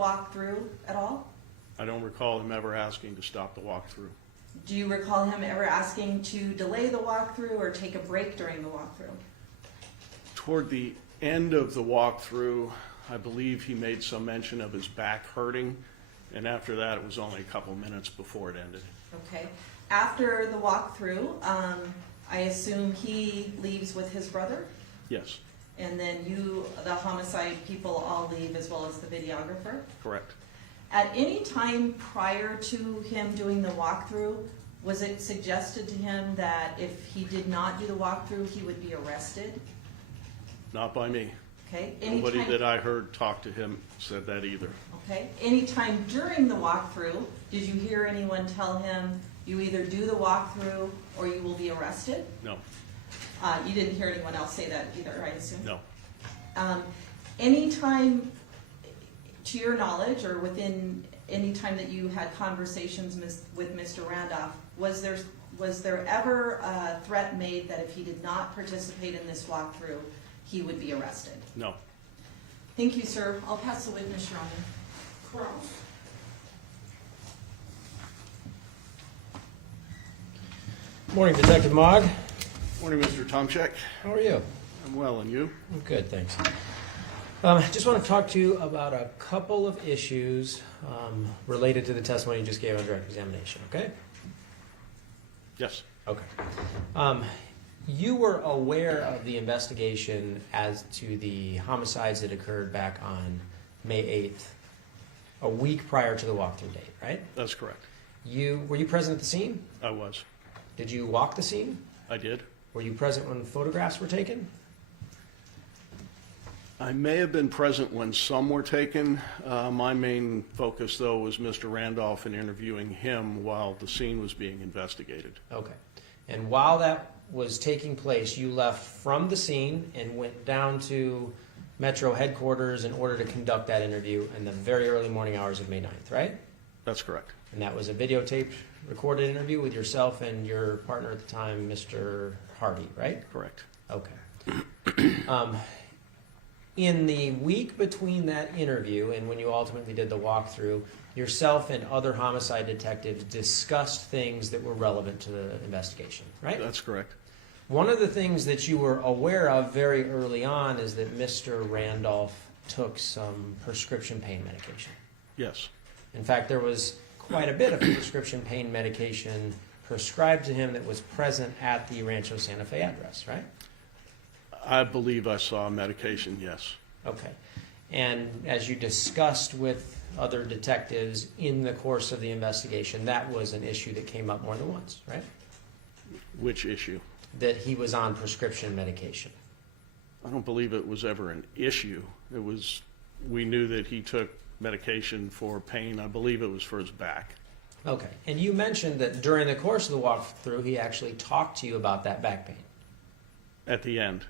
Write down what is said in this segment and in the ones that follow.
walkthrough at all? I don't recall him ever asking to stop the walkthrough. Do you recall him ever asking to delay the walkthrough or take a break during the walkthrough? Toward the end of the walkthrough, I believe he made some mention of his back hurting, and after that, it was only a couple minutes before it ended. Okay. After the walkthrough, I assume he leaves with his brother? Yes, And then you, the homicide people, all leave as well as the videographer? correct. At any time prior to him doing the walkthrough, was it suggested to him that if he did not do the walkthrough, he would be arrested? Not by me. Okay. Nobody that I heard talk to him said that either. Okay. Anytime during the walkthrough, did you hear anyone tell him you either do the walkthrough or you will be arrested? No, You didn't hear anyone else say that either, I assume? no. Anytime, to your knowledge, or within any time that you had conversations with Mr. Randolph, was there ever a threat made that if he did not participate in this walkthrough, he would be arrested? No. Thank you, sir. I'll pass the witness, Your Honor. Morning, Detective Mogg. Morning, Mr. Tomczyk. How are you? I'm well, and you? I'm good, thanks. Just want to talk to you about a couple of issues related to the testimony you just gave on direct examination, okay? Yes, Okay. You were aware of the investigation as to the homicides that occurred back on May 8th, a week prior to the walkthrough date, right? that's correct. Were you present at the scene? I was. Did you walk the scene? I did. Were you present when photographs were taken? I may have been present when some were taken. My main focus, though, was Mr. Randolph and interviewing him while the scene was being investigated. Okay. And while that was taking place, you left from the scene and went down to Metro headquarters in order to conduct that interview in the very early morning hours of May 9th, right? That's correct. And that was a videotaped, recorded interview with yourself and your partner at the time, Mr. Hardy, right? Correct. Okay. In the week between that interview and when you ultimately did the walkthrough, yourself and other homicide detectives discussed things that were relevant to the investigation, right? That's correct. One of the things that you were aware of very early on is that Mr. Randolph took some prescription pain medication. Yes, In fact, there was quite a bit of prescription pain medication prescribed to him that was present at the Rancho Santa Fe address, right? I believe I saw medication, yes. Okay. And as you discussed with other detectives in the course of the investigation, that was an issue that came up more than once, right? Which issue? That he was on prescription medication. I don't believe it was ever an issue. We knew that he took medication for pain. I believe it was for his back. Okay. And you mentioned that during the course of the walkthrough, he actually talked to you about that back pain. At the end.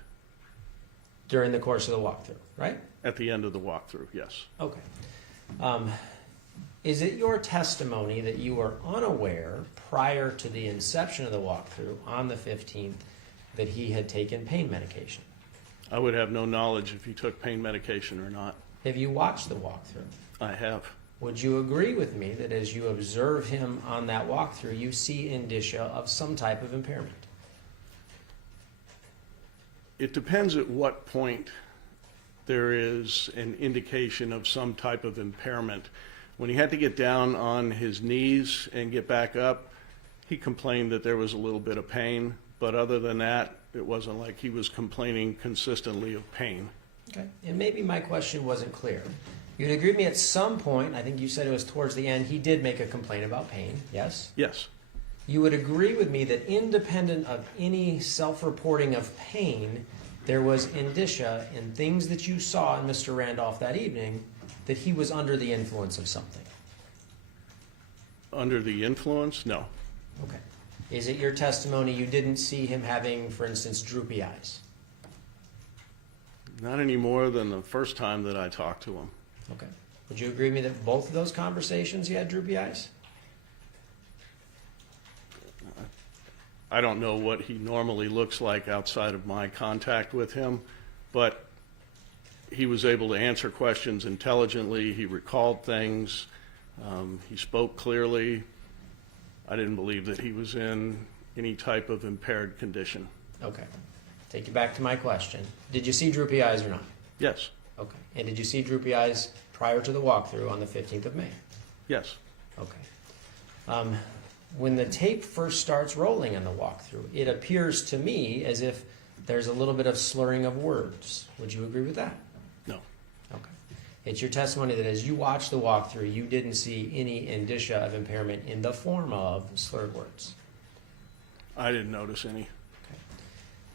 During the course of the walkthrough, right? At the end of the walkthrough, yes. Okay. Is it your testimony that you were unaware prior to the inception of the walkthrough on the 15th that he had taken pain medication? I would have no knowledge if he took pain medication or not. Have you watched the walkthrough? I have. Would you agree with me that as you observe him on that walkthrough, you see indicia of some type of impairment? It depends at what point there is an indication of some type of impairment. When he had to get down on his knees and get back up, he complained that there was a little bit of pain, but other than that, it wasn't like he was complaining consistently of pain. Okay. And maybe my question wasn't clear. You'd agree with me at some point, I think you said it was towards the end, he did make a complaint about pain, yes? Yes, You would agree with me that independent of any self-reporting of pain, there was indicia in things that you saw in Mr. Randolph that evening that he was under the influence of something. under the influence, no. Okay. Is it your testimony you didn't see him having, for instance, droopy eyes? Not any more than the first time that I talked to him. Okay. Would you agree with me that both of those conversations he had droopy eyes? I don't know what he normally looks like outside of my contact with him, but he was able to answer questions intelligently. He recalled things. He spoke clearly. I didn't believe that he was in any type of impaired condition. Okay. Take you back to my question. Did you see droopy eyes or not? Yes. Okay. And did you see droopy eyes prior to the walkthrough on the 15th of May? Yes. Okay. When the tape first starts rolling in the walkthrough, it appears to me as if there's a little bit of slurring of words. Would you agree with that? No. Okay. It's your testimony that as you watched the walkthrough, you didn't see any indicia of impairment in the form of slurred words. I didn't notice any. Okay.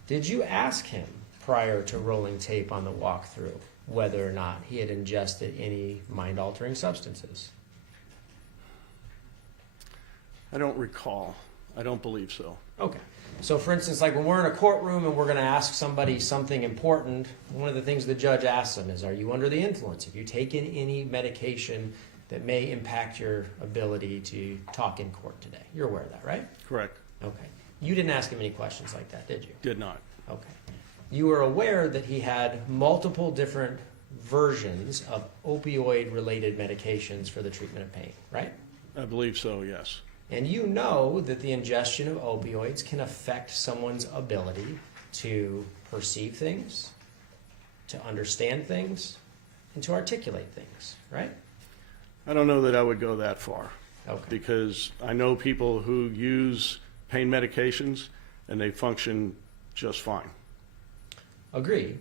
Did you ask him prior to rolling tape on the walkthrough whether or not he had ingested any mind-altering substances? I don't recall. I don't believe so. Okay. So for instance, like when we're in a courtroom and we're going to ask somebody something important, one of the things the judge asks them is, are you under the influence? Have you taken any medication that may impact your ability to talk in court today? You're aware of that, right? Correct. Okay. You didn't ask him any questions like that, did you? Did not. Okay. You were aware that he had multiple different versions of opioid-related medications for the treatment of pain, right? I believe so, yes. And you know that the ingestion of opioids can affect someone's ability to perceive things, to understand things, and to articulate things, right? I don't know that I would go that far. Okay. Because I know people who use pain medications and they function just fine. Agree.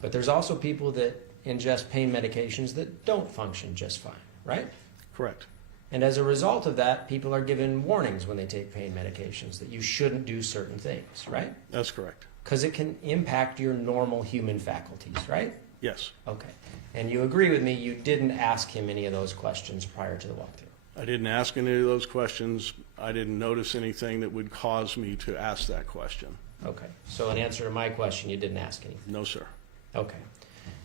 But there's also people that ingest pain medications that don't function just fine, right? Correct. And as a result of that, people are given warnings when they take pain medications that you shouldn't do certain things, right? That's correct. Because it can impact your normal human faculties, right? Yes. Okay. And you agree with me, you didn't ask him any of those questions prior to the walkthrough? I didn't ask any of those questions. I didn't notice anything that would cause me to ask that question. Okay. So in answer to my question, you didn't ask anything? No, sir. Okay.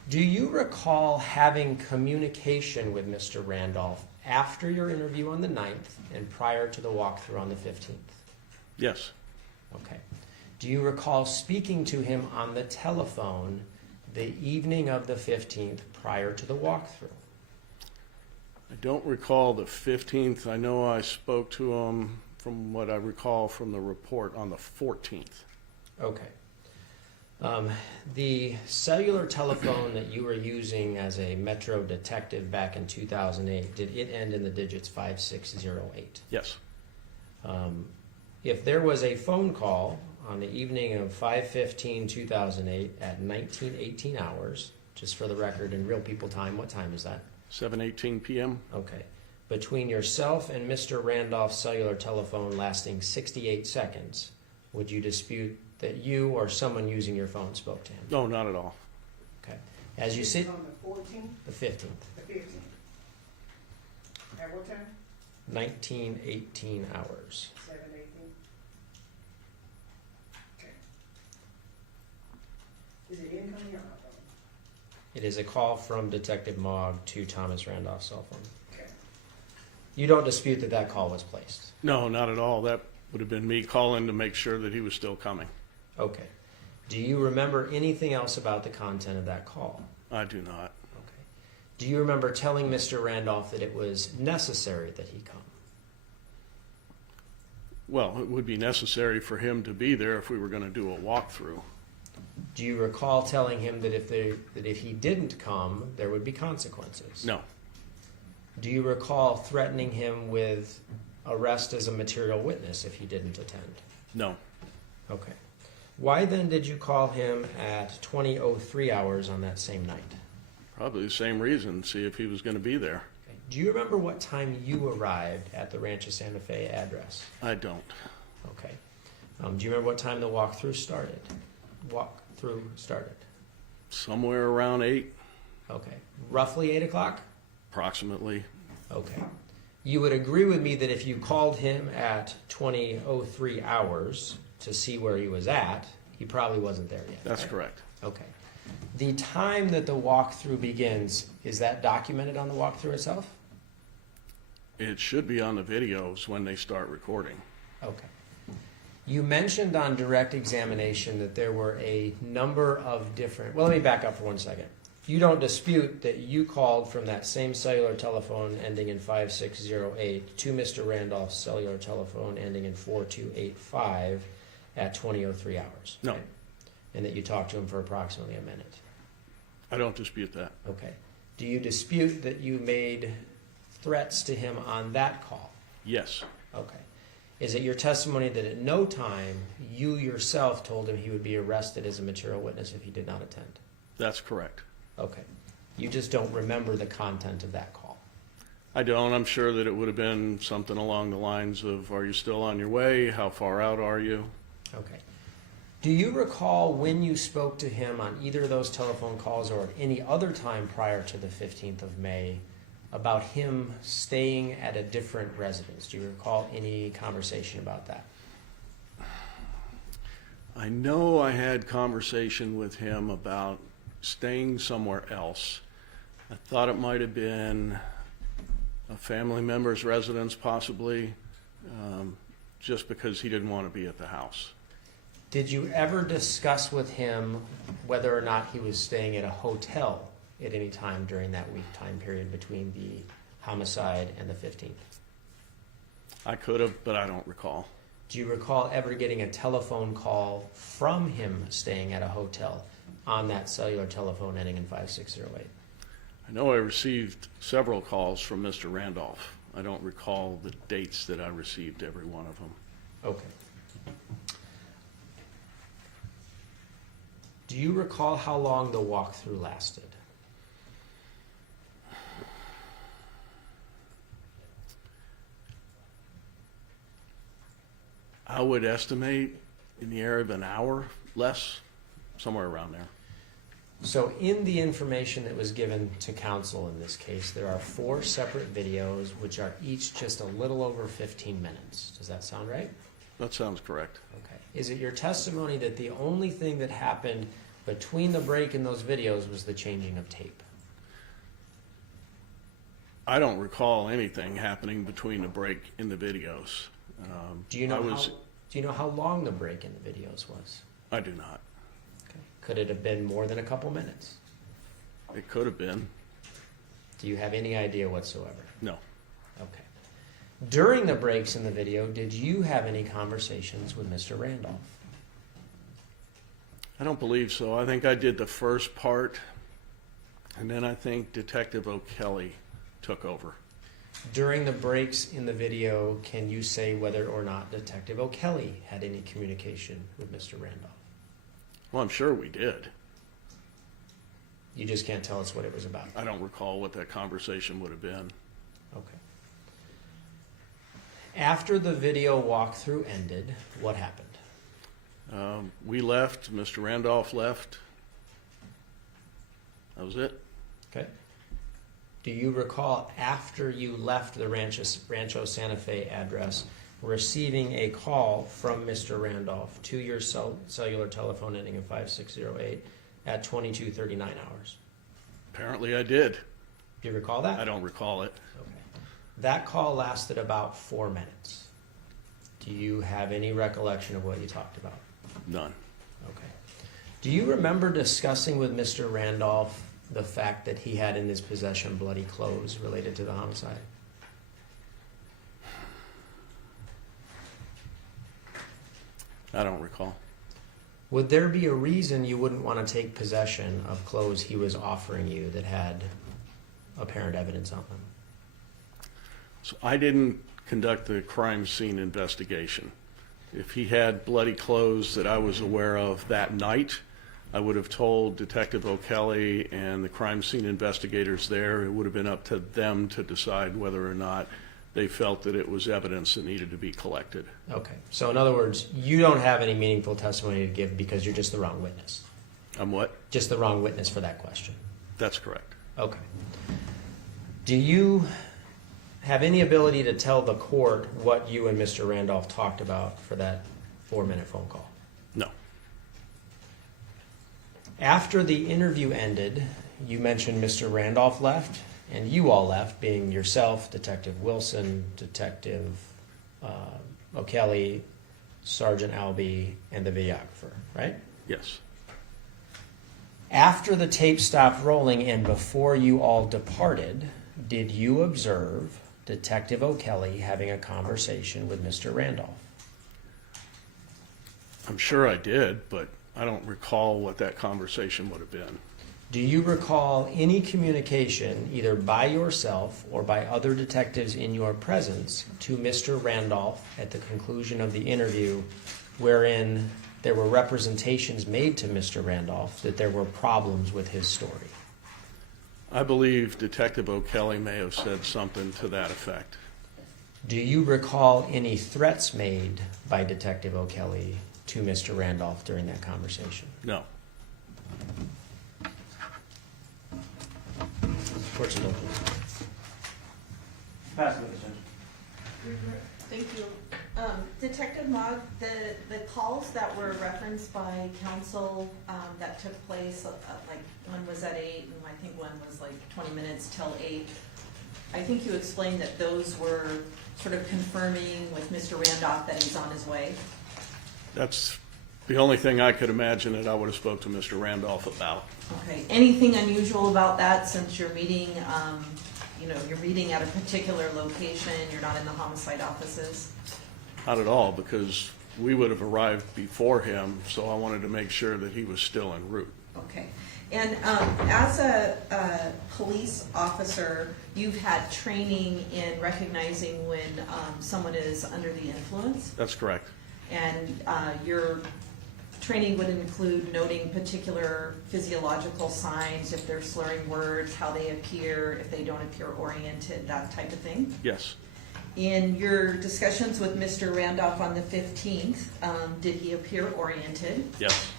Do you recall having communication with Mr. Randolph after your interview on the 9th and prior to the walkthrough on the 15th? Yes. Okay. Do you recall speaking to him on the telephone the evening of the 15th prior to the walkthrough? I don't recall the 15th. I know I spoke to him, from what I recall from the report, on the 14th. Okay. The cellular telephone that you were using as a Metro detective back in 2008, did it end in the digits 5608? Yes. If there was a phone call on the evening of 5/15/2008 at 19:18 hours, just for the record in real people time, what time is that? 7:18 p.m. Okay. Between yourself and Mr. Randolph's cellular telephone lasting 68 seconds, would you dispute that you or someone using your phone spoke to him? No, not at all. Okay. As you sit, On the 14th, the 15th, the 15th. At what time? 19:18 hours. 7:18. Okay. Is it incoming or outgoing? It is a call from Detective Mogg to Thomas Randolph's cell phone. Okay. You don't dispute that that call was placed? No, not at all. That would have been me calling to make sure that he was still coming. Okay. Do you remember anything else about the content of that call? I do not. Okay. Do you remember telling Mr. Randolph that it was necessary that he come? Well, it would be necessary for him to be there if we were going to do a walkthrough. Do you recall telling him that if he didn't come, there would be consequences? No. Do you recall threatening him with arrest as a material witness if he didn't attend? No. Okay. Why then did you call him at 20:03 hours on that same night? Probably the same reason, see if he was going to be there. Okay. Do you remember what time you arrived at the Rancho Santa Fe address? I don't. Okay. Do you remember what time the walkthrough started? Somewhere around 8, Okay. Roughly 8 o'clock? approximately. Okay. You would agree with me that if you called him at 20:03 hours to see where he was at, he probably wasn't there yet. That's right? correct. Okay. The time that the walkthrough begins, is that documented on the walkthrough itself? It should be on the videos when they start recording. Okay. You mentioned on direct examination that there were a number of different, well, let me back up for 1 second. you don't dispute that you called from that same cellular telephone ending in 5608 to Mr. Randolph's cellular telephone ending in 4285 at 20:03 hours? No. Right? And that you talked to him for approximately a minute? I don't dispute that. Okay. Do you dispute that you made threats to him on that call? Yes. Okay. Is it your testimony that at no time you yourself told him he would be arrested as a material witness if he did not attend? That's correct. Okay. You just don't remember the content of that call? I don't. I'm sure that it would have been something along the lines of, are you still on your way? How far out are you? Okay. Do you recall when you spoke to him on either of those telephone calls or at any other time prior to the 15th of May about him staying at a different residence? Do you recall any conversation about that? I know I had conversation with him about staying somewhere else. I thought it might have been a family member's residence, possibly, just because he didn't want to be at the house. Did you ever discuss with him whether or not he was staying at a hotel at any time during that week time period between the homicide and the 15th? I could have, but I don't recall. Do you recall ever getting a telephone call from him staying at a hotel on that cellular telephone ending in 5608? I know I received several calls from Mr. Randolph. I don't recall the dates that I received every one of them. Okay. Do you recall how long the walkthrough lasted? I would estimate in the area of an hour, less, somewhere around there. So in the information that was given to counsel in this case, there are 4 separate videos which are each just a little over 15 minutes. Does that sound right? That sounds correct. Okay. Is it your testimony that the only thing that happened between the break in those videos was the changing of tape? I don't recall anything happening between the break in the videos. Do you know how long the break in the videos was? I do not. Okay. Could it have been more than a couple minutes? It could have been. Do you have any idea whatsoever? No. Okay. During the breaks in the video, did you have any conversations with Mr. Randolph? I don't believe so. I think I did the first part, and then I think Detective O'Kelly took over. During the breaks in the video, can you say whether or not Detective O'Kelly had any communication with Mr. Randolph? Well, I'm sure we did. You just can't tell us what it was about. I don't recall what that conversation would have been. Okay. After the video walkthrough ended, what happened? We left. Mr. Randolph left. That was it. Okay. Do you recall after you left the Rancho Santa Fe address receiving a call from Mr. Randolph to your cellular telephone ending in 5608 at 22:39 hours? Apparently I did. Do you recall that? I don't recall it. Okay. That call lasted about 4 minutes. Do you have any recollection of what you talked about? None. Okay. Do you remember discussing with Mr. Randolph the fact that he had in his possession bloody clothes related to the homicide? I don't recall. Would there be a reason you wouldn't want to take possession of clothes he was offering you that had apparent evidence on them? So I didn't conduct the crime scene investigation. If he had bloody clothes that I was aware of that night, I would have told Detective O'Kelly and the crime scene investigators there. It would have been up to them to decide whether or not they felt that it was evidence that needed to be collected. Okay. So in other words, you don't have any meaningful testimony to give because you're just the wrong witness. I'm what? Just the wrong witness for that question. That's correct. Okay. Do you have any ability to tell the court what you and Mr. Randolph talked about for that 4-minute phone call? No. After the interview ended, you mentioned Mr. Randolph left, and you all left, being yourself, Detective Wilson, Detective O'Kelly, Sergeant Albee, and the videographer, right? Yes. After the tape stopped rolling and before you all departed, did you observe Detective O'Kelly having a conversation with Mr. Randolph? I'm sure I did, but I don't recall what that conversation would have been. Do you recall any communication, either by yourself or by other detectives in your presence, to Mr. Randolph at the conclusion of the interview, wherein there were representations made to Mr. Randolph that there were problems with his story? I believe Detective O'Kelly may have said something to that effect. Do you recall any threats made by Detective O'Kelly to Mr. Randolph during that conversation? No. Court's open. Pass it, Judge. Thank you. Detective Mogg, the calls that were referenced by counsel that took place, like one was at 8 and I think one was like 20 minutes till 8. I think you explained that those were sort of confirming with Mr. Randolph that he's on his way. That's the only thing I could imagine that I would have spoke to Mr. Randolph about. Okay. Anything unusual about that since you're meeting, you're meeting at a particular location, you're not in the homicide offices? Not at all, because we would have arrived before him, so I wanted to make sure that he was still en route. Okay. And as a police officer, you've had training in recognizing when someone is under the influence? That's correct. And your training would include noting particular physiological signs, if they're slurring words, how they appear, if they don't appear oriented, that type of thing? Yes. In your discussions with Mr. Randolph on the 15th, did he appear oriented? Yes.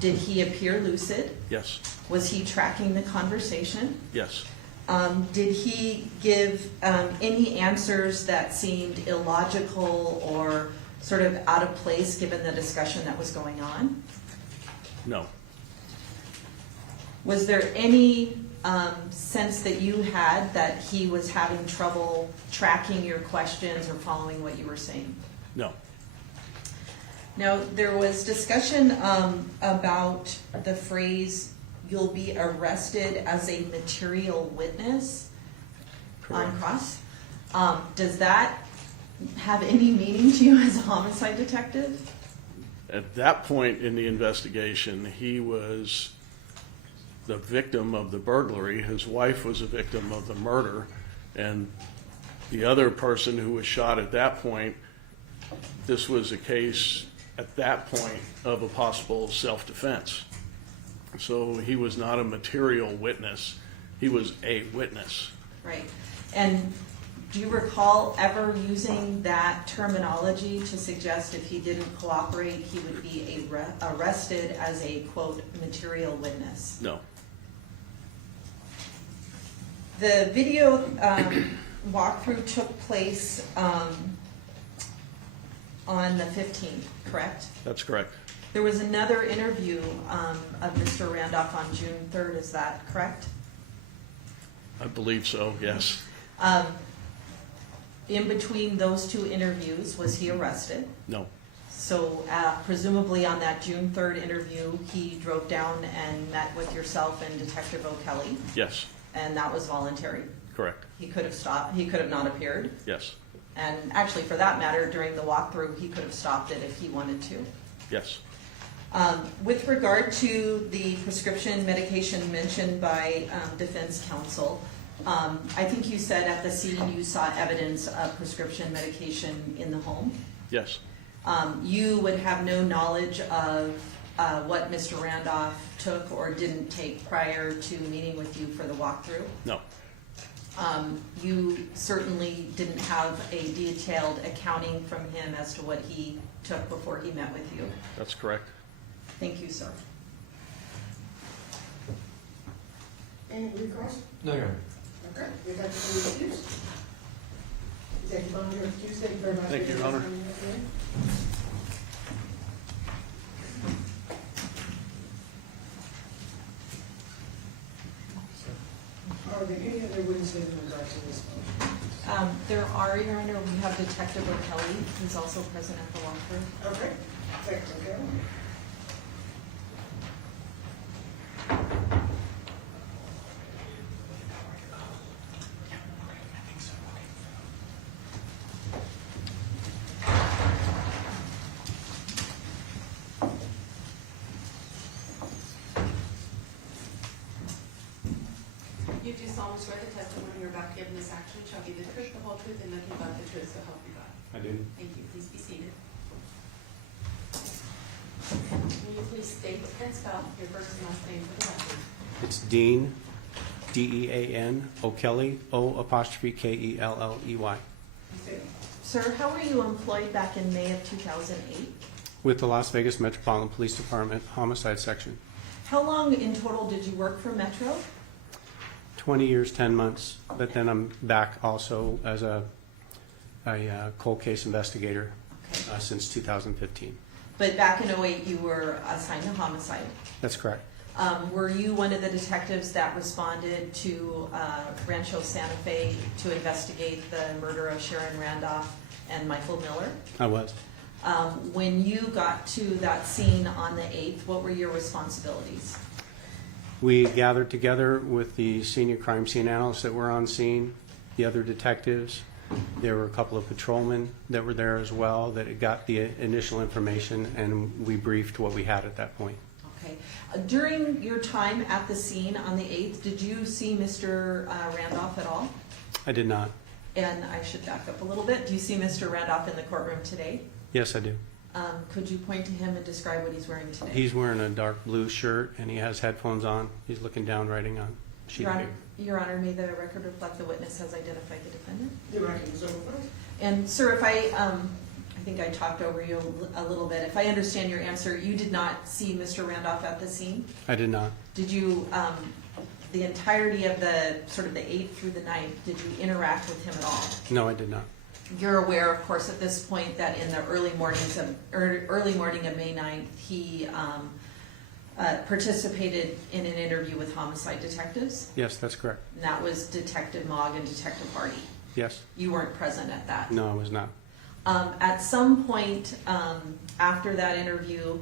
Did he appear lucid? Yes. Was he tracking the conversation? Yes. Did he give any answers that seemed illogical or sort of out of place given the discussion that was going on? No. Was there any sense that you had that he was having trouble tracking your questions or following what you were saying? No. Now, there was discussion about the phrase, "you'll be arrested as a material witness" on cross. Does that have any meaning to you as a homicide detective? At that point in the investigation, he was the victim of the burglary. His wife was a victim of the murder. And the other person who was shot at that point, this was a case at that point of a possible self-defense. So he was not a material witness. He was a witness. Right. And do you recall ever using that terminology to suggest if he didn't cooperate, he would be arrested as a, quote, material witness? No. The video walkthrough took place on the 15th, correct? That's correct. There was another interview of Mr. Randolph on June 3rd, is that correct? I believe so, yes. In between those two interviews, was he arrested? No. So presumably on that June 3rd interview, he drove down and met with yourself and Detective O'Kelly, Yes. and that was voluntary? Correct. He could have stopped, he could have not appeared? Yes. And actually, for that matter, during the walkthrough, he could have stopped it if he wanted to. Yes. With regard to the prescription medication mentioned by defense counsel, I think you said at the scene you saw evidence of prescription medication in the home. Yes. You would have no knowledge of what Mr. Randolph took or didn't take prior to meeting with you for the walkthrough. No. You certainly didn't have a detailed accounting from him as to what he took before he met with you. That's correct. Thank you, sir. Any recalls? No, Your Honor. Okay, you'd like to be excused? Executive Bond, you're excused. Thank you very much. Thank you, Your Honor. Are there any other witnesses in regards to this motion? There are, Your Honor, we have Detective O'Kelly, who's also present at the walkthrough. Okay, thanks, okay. solemnly swear the testimony you're about to give in this action shall be the truth, the whole truth, and nothing but the truth, so help you God? I do. Thank you. Please be seated. Will you please state and spell your first and last name for the record? It's Dean, D-E-A-N, O'Kelly, O''Kelley. Sir, how were you employed back in May of 2008? With the Las Vegas Metropolitan Police Department Homicide Section. How long in total did you work for Metro? 20 years, 10 months, but then I'm back also as a cold case investigator Okay. since 2015. But back in 2008, you were assigned to homicide. That's correct. Were you one of the detectives that responded to Rancho Santa Fe to investigate the murder of Sharon Randolph and Michael Miller? I was. When you got to that scene on the 8th, what were your responsibilities? We gathered together with the senior crime scene analysts that were on scene, the other detectives. There were a couple of patrolmen that were there as well that got the initial information, and we briefed what we had at that point. Okay. During your time at the scene on the 8th, did you see Mr. Randolph at all? I did not. And I should back up a little bit. Do you see Mr. Randolph in the courtroom today? Yes, I do. Could you point to him and describe what he's wearing today? He's wearing a dark blue shirt and he has headphones on. He's looking down, writing on a sheet Your of Honor, paper. Your Honor, may the record reflect the witness has identified the defendant? The record is over. And sir, if I think I talked over you a little bit. If I understand your answer, you did not see Mr. Randolph at the scene? I did not. Did you, the entirety of the, sort of the 8th through the 9th, did you interact with him at all? No, I did not. You're aware, of course, at this point that in the early morning of May 9th, he participated in an interview with homicide detectives. Yes, that's correct. And that was Detective Mogg and Detective Hardy. Yes. You weren't present at that. No, I was not. At some point after that interview,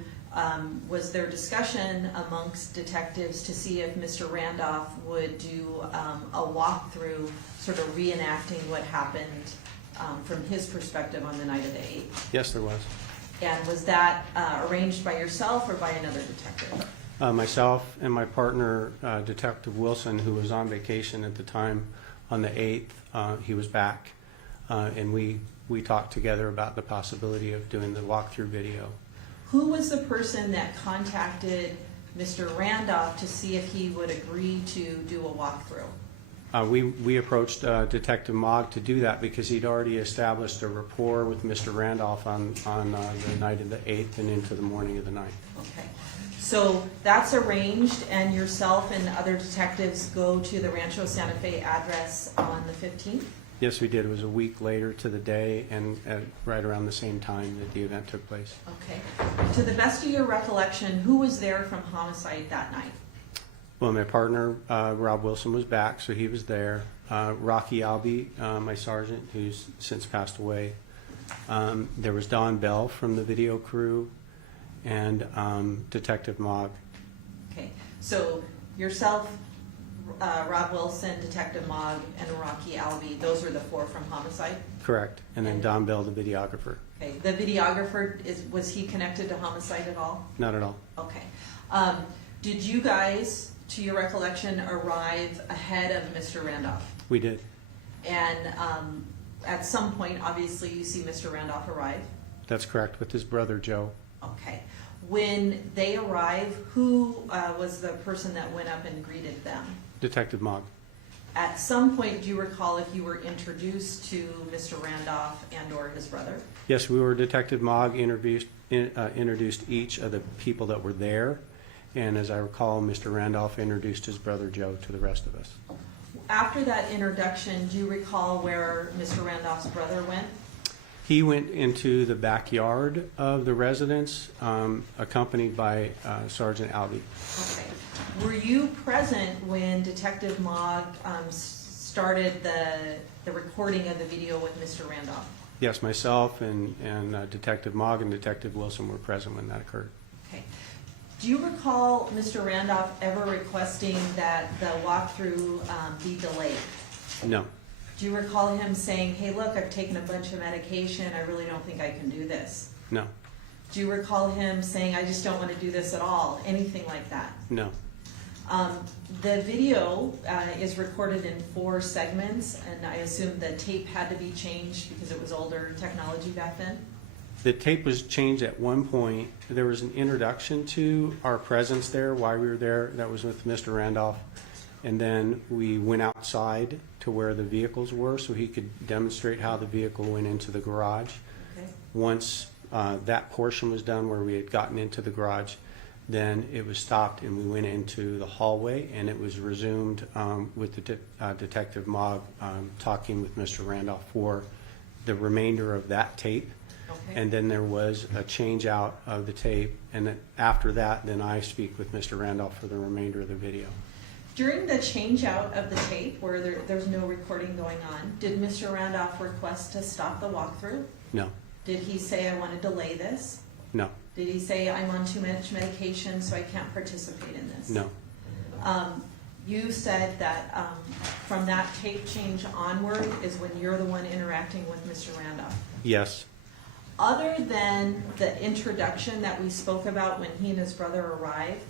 was there discussion amongst detectives to see if Mr. Randolph would do a walkthrough, sort of reenacting what happened from his perspective on the night of the 8th? Yes, there was. And was that arranged by yourself or by another detective? Myself and my partner, Detective Wilson, who was on vacation at the time on the 8th, he was back. And we talked together about the possibility of doing the walkthrough video. Who was the person that contacted Mr. Randolph to see if he would agree to do a walkthrough? We approached Detective Mogg to do that because he'd already established a rapport with Mr. Randolph on the night of the 8th and into the morning of the 9th. Okay. So that's arranged, and yourself and other detectives go to the Rancho Santa Fe address on the 15th? Yes, we did. It was a week later to the day and right around the same time that the event took place. Okay. To the best of your recollection, who was there from homicide that night? Well, my partner, Rob Wilson, was back, so he was there. Rocky Albee, my sergeant, who's since passed away. There was Don Bell from the video crew and Detective Mogg. Okay. So yourself, Rob Wilson, Detective Mogg, and Rocky Albee, those were the 4 from homicide? Correct. And then Don Bell, the videographer. Okay. The videographer, was he connected to homicide at all? Not at all. Okay. Did you guys, to your recollection, arrive ahead of Mr. Randolph? We did. And at some point, obviously, you see Mr. Randolph arrive? That's correct, with his brother, Joe. Okay. When they arrive, who was the person that went up and greeted them? Detective Mogg. At some point, do you recall if you were introduced to Mr. Randolph and or his brother? Yes, we were. Detective Mogg introduced each of the people that were there. And as I recall, Mr. Randolph introduced his brother, Joe, to the rest of us. After that introduction, do you recall where Mr. Randolph's brother went? He went into the backyard of the residence, accompanied by Sergeant Albee. Okay. Were you present when Detective Mogg started the recording of the video with Mr. Randolph? Yes, myself and Detective Mogg and Detective Wilson were present when that occurred. Okay. Do you recall Mr. Randolph ever requesting that the walkthrough be delayed? No. Do you recall him saying, hey, look, I've taken a bunch of medication, I really don't think I can do this? No. Do you recall him saying, I just don't want to do this at all? Anything like that? No. The video is recorded in 4 segments, and I assume the tape had to be changed because it was older technology back then? The tape was changed at one point. There was an introduction to our presence there, why we were there. That was with Mr. Randolph. And then we went outside to where the vehicles were so he could demonstrate how the vehicle went into the garage. Okay. Once that portion was done where we had gotten into the garage, then it was stopped and we went into the hallway, and it was resumed with the Detective Mogg talking with Mr. Randolph for the remainder of that tape. Okay. And then there was a change out of the tape, and then after that, then I speak with Mr. Randolph for the remainder of the video. During the change out of the tape, where there's no recording going on, did Mr. Randolph request to stop the walkthrough? No, Did he say, I want to delay this? no, Did he say, I'm on too much medication, so I can't participate in this? no. You said that from that tape change onward is when you're the one interacting with Mr. Randolph. Yes, Other than the introduction that we spoke about when he and his brother arrived,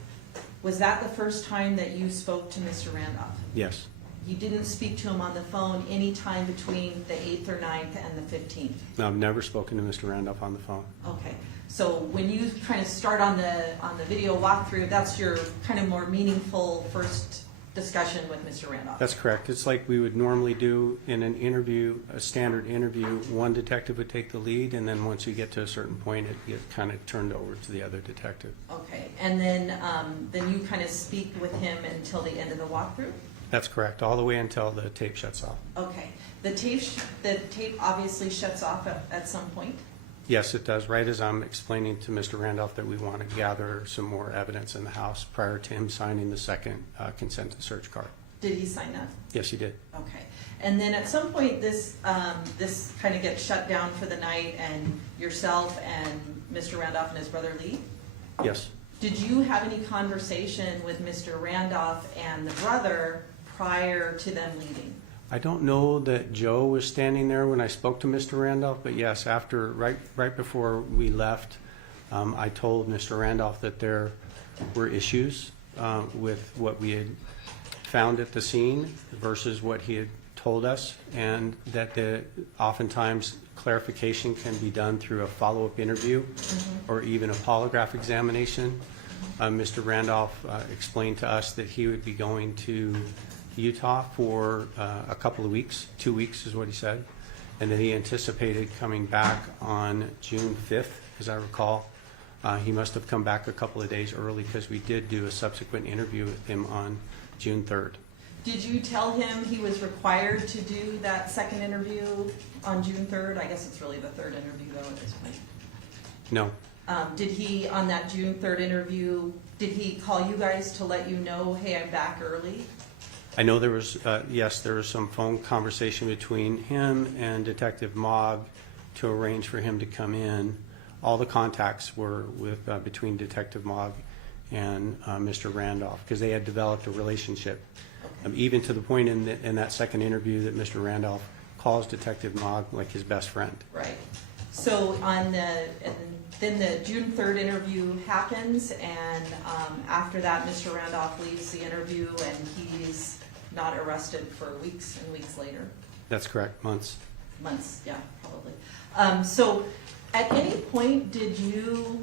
was that the first time that you spoke to Mr. Randolph? yes, You didn't speak to him on the phone any time between the 8th or 9th and the 15th? no, I've never spoken to Mr. Randolph on the phone. Okay, so when you kind of start on the video walkthrough, that's your kind of more meaningful first discussion with Mr. Randolph? That's correct. It's like we would normally do in an interview, a standard interview. One detective would take the lead, and then once you get to a certain point, it gets kind of turned over to the other detective. Okay, and then you kind of speak with him until the end of the walkthrough? That's correct, all the way until the tape shuts off. Okay, the tape obviously shuts off at some point? Yes, it does, right as I'm explaining to Mr. Randolph that we want to gather some more evidence in the house prior to him signing the second consent to search card. Did he sign that? Yes, he did. Okay, and then at some point, this kind of gets shut down for the night, and yourself and Mr. Randolph and his brother leave? Yes. Did you have any conversation with Mr. Randolph and the brother prior to them leaving? I don't know that Joe was standing there when I spoke to Mr. Randolph, but yes, after right before we left, I told Mr. Randolph that there were issues with what we had found at the scene versus what he had told us, and that oftentimes clarification can be done through a follow-up interview or even a polygraph examination. Mr. Randolph explained to us that he would be going to Utah for a couple of weeks, 2 weeks is what he said, and that he anticipated coming back on June 5th, as I recall. He must have come back a couple of days early because we did do a subsequent interview with him on June 3rd. Did you tell him he was required to do that second interview on June 3rd? I guess it's really the third interview though at this point. No, Did he, on that June 3rd interview, did he call you guys to let you know, hey, I'm back early? I know there was, yes, there was some phone conversation between him and Detective Mogg to arrange for him to come in. All the contacts were with between Detective Mogg and Mr. Randolph because they had developed a relationship. Even to the point in that second interview that Mr. Randolph calls Detective Mogg like his best friend. Right. So then the June 3rd interview happens, and after that, Mr. Randolph leaves the interview, and he's not arrested for weeks and weeks later. That's correct, months. Months, yeah, probably. So at any point did you,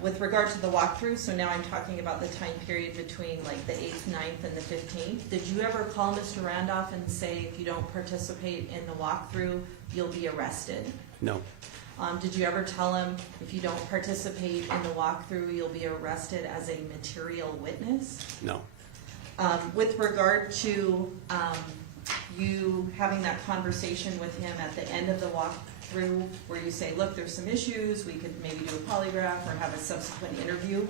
with regard to the walkthrough, so now I'm talking about the time period between like the 8th, 9th, and the 15th, did you ever call Mr. Randolph and say, if you don't participate in the walkthrough, you'll be arrested? No, Did you ever tell him, if you don't participate in the walkthrough, you'll be arrested as a material witness? no, With regard to you having that conversation with him at the end of the walkthrough, where you say, look, there's some issues, we could maybe do a polygraph or have a subsequent interview,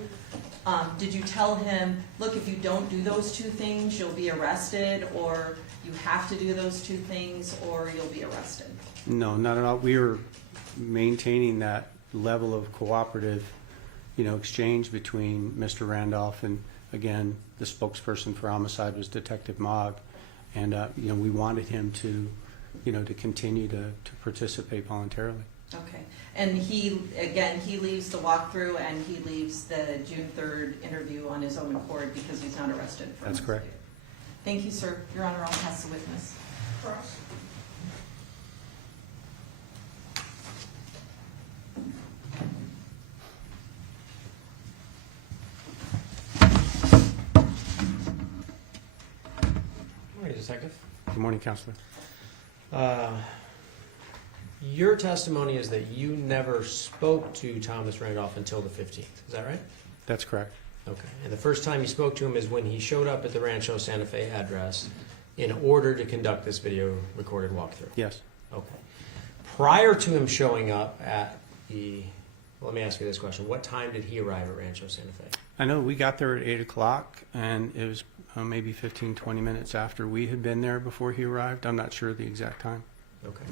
did you tell him, look, if you don't do those two things, you'll be arrested, or you have to do those two things, or you'll be arrested? no, not at all. We were maintaining that level of cooperative, exchange between Mr. Randolph and, again, the spokesperson for homicide was Detective Mogg, and we wanted him to, to continue to participate voluntarily. Okay, and he leaves the walkthrough and he leaves the June 3rd interview on his own accord because he's not arrested for That's correct. Thank you, sir. Your Honor, I'll pass the witness. Cross. Morning, Detective. Good morning, Counselor. Your testimony is that you never spoke to Thomas Randolph until the 15th. Is that right? That's correct. Okay. And the first time you spoke to him is when he showed up at the Rancho Santa Fe address in order to conduct this video recorded walkthrough? Yes. Okay. Prior to him showing up at let me ask you this question. What time did he arrive at Rancho Santa Fe? I know we got there at 8 o'clock, and it was maybe 15, 20 minutes after we had been there before he arrived. I'm not sure the exact time. Okay.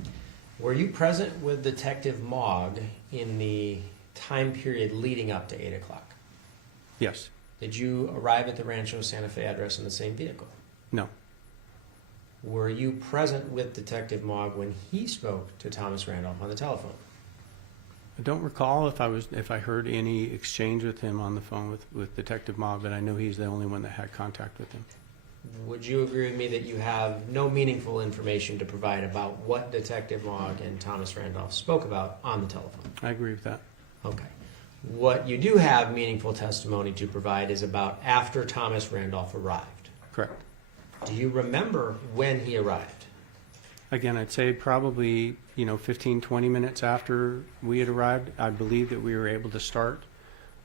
Were you present with Detective Mogg in the time period leading up to 8 o'clock? Yes. Did you arrive at the Rancho Santa Fe address in the same vehicle? No. Were you present with Detective Mogg when he spoke to Thomas Randolph on the telephone? I don't recall if I heard any exchange with him on the phone with Detective Mogg, but I know he's the only one that had contact with him. Would you agree with me that you have no meaningful information to provide about what Detective Mogg and Thomas Randolph spoke about on the telephone? I agree with that. Okay. What you do have meaningful testimony to provide is about after Thomas Randolph arrived. Correct. Do you remember when he arrived? Again, I'd say probably 15, 20 minutes after we had arrived. I believe that we were able to start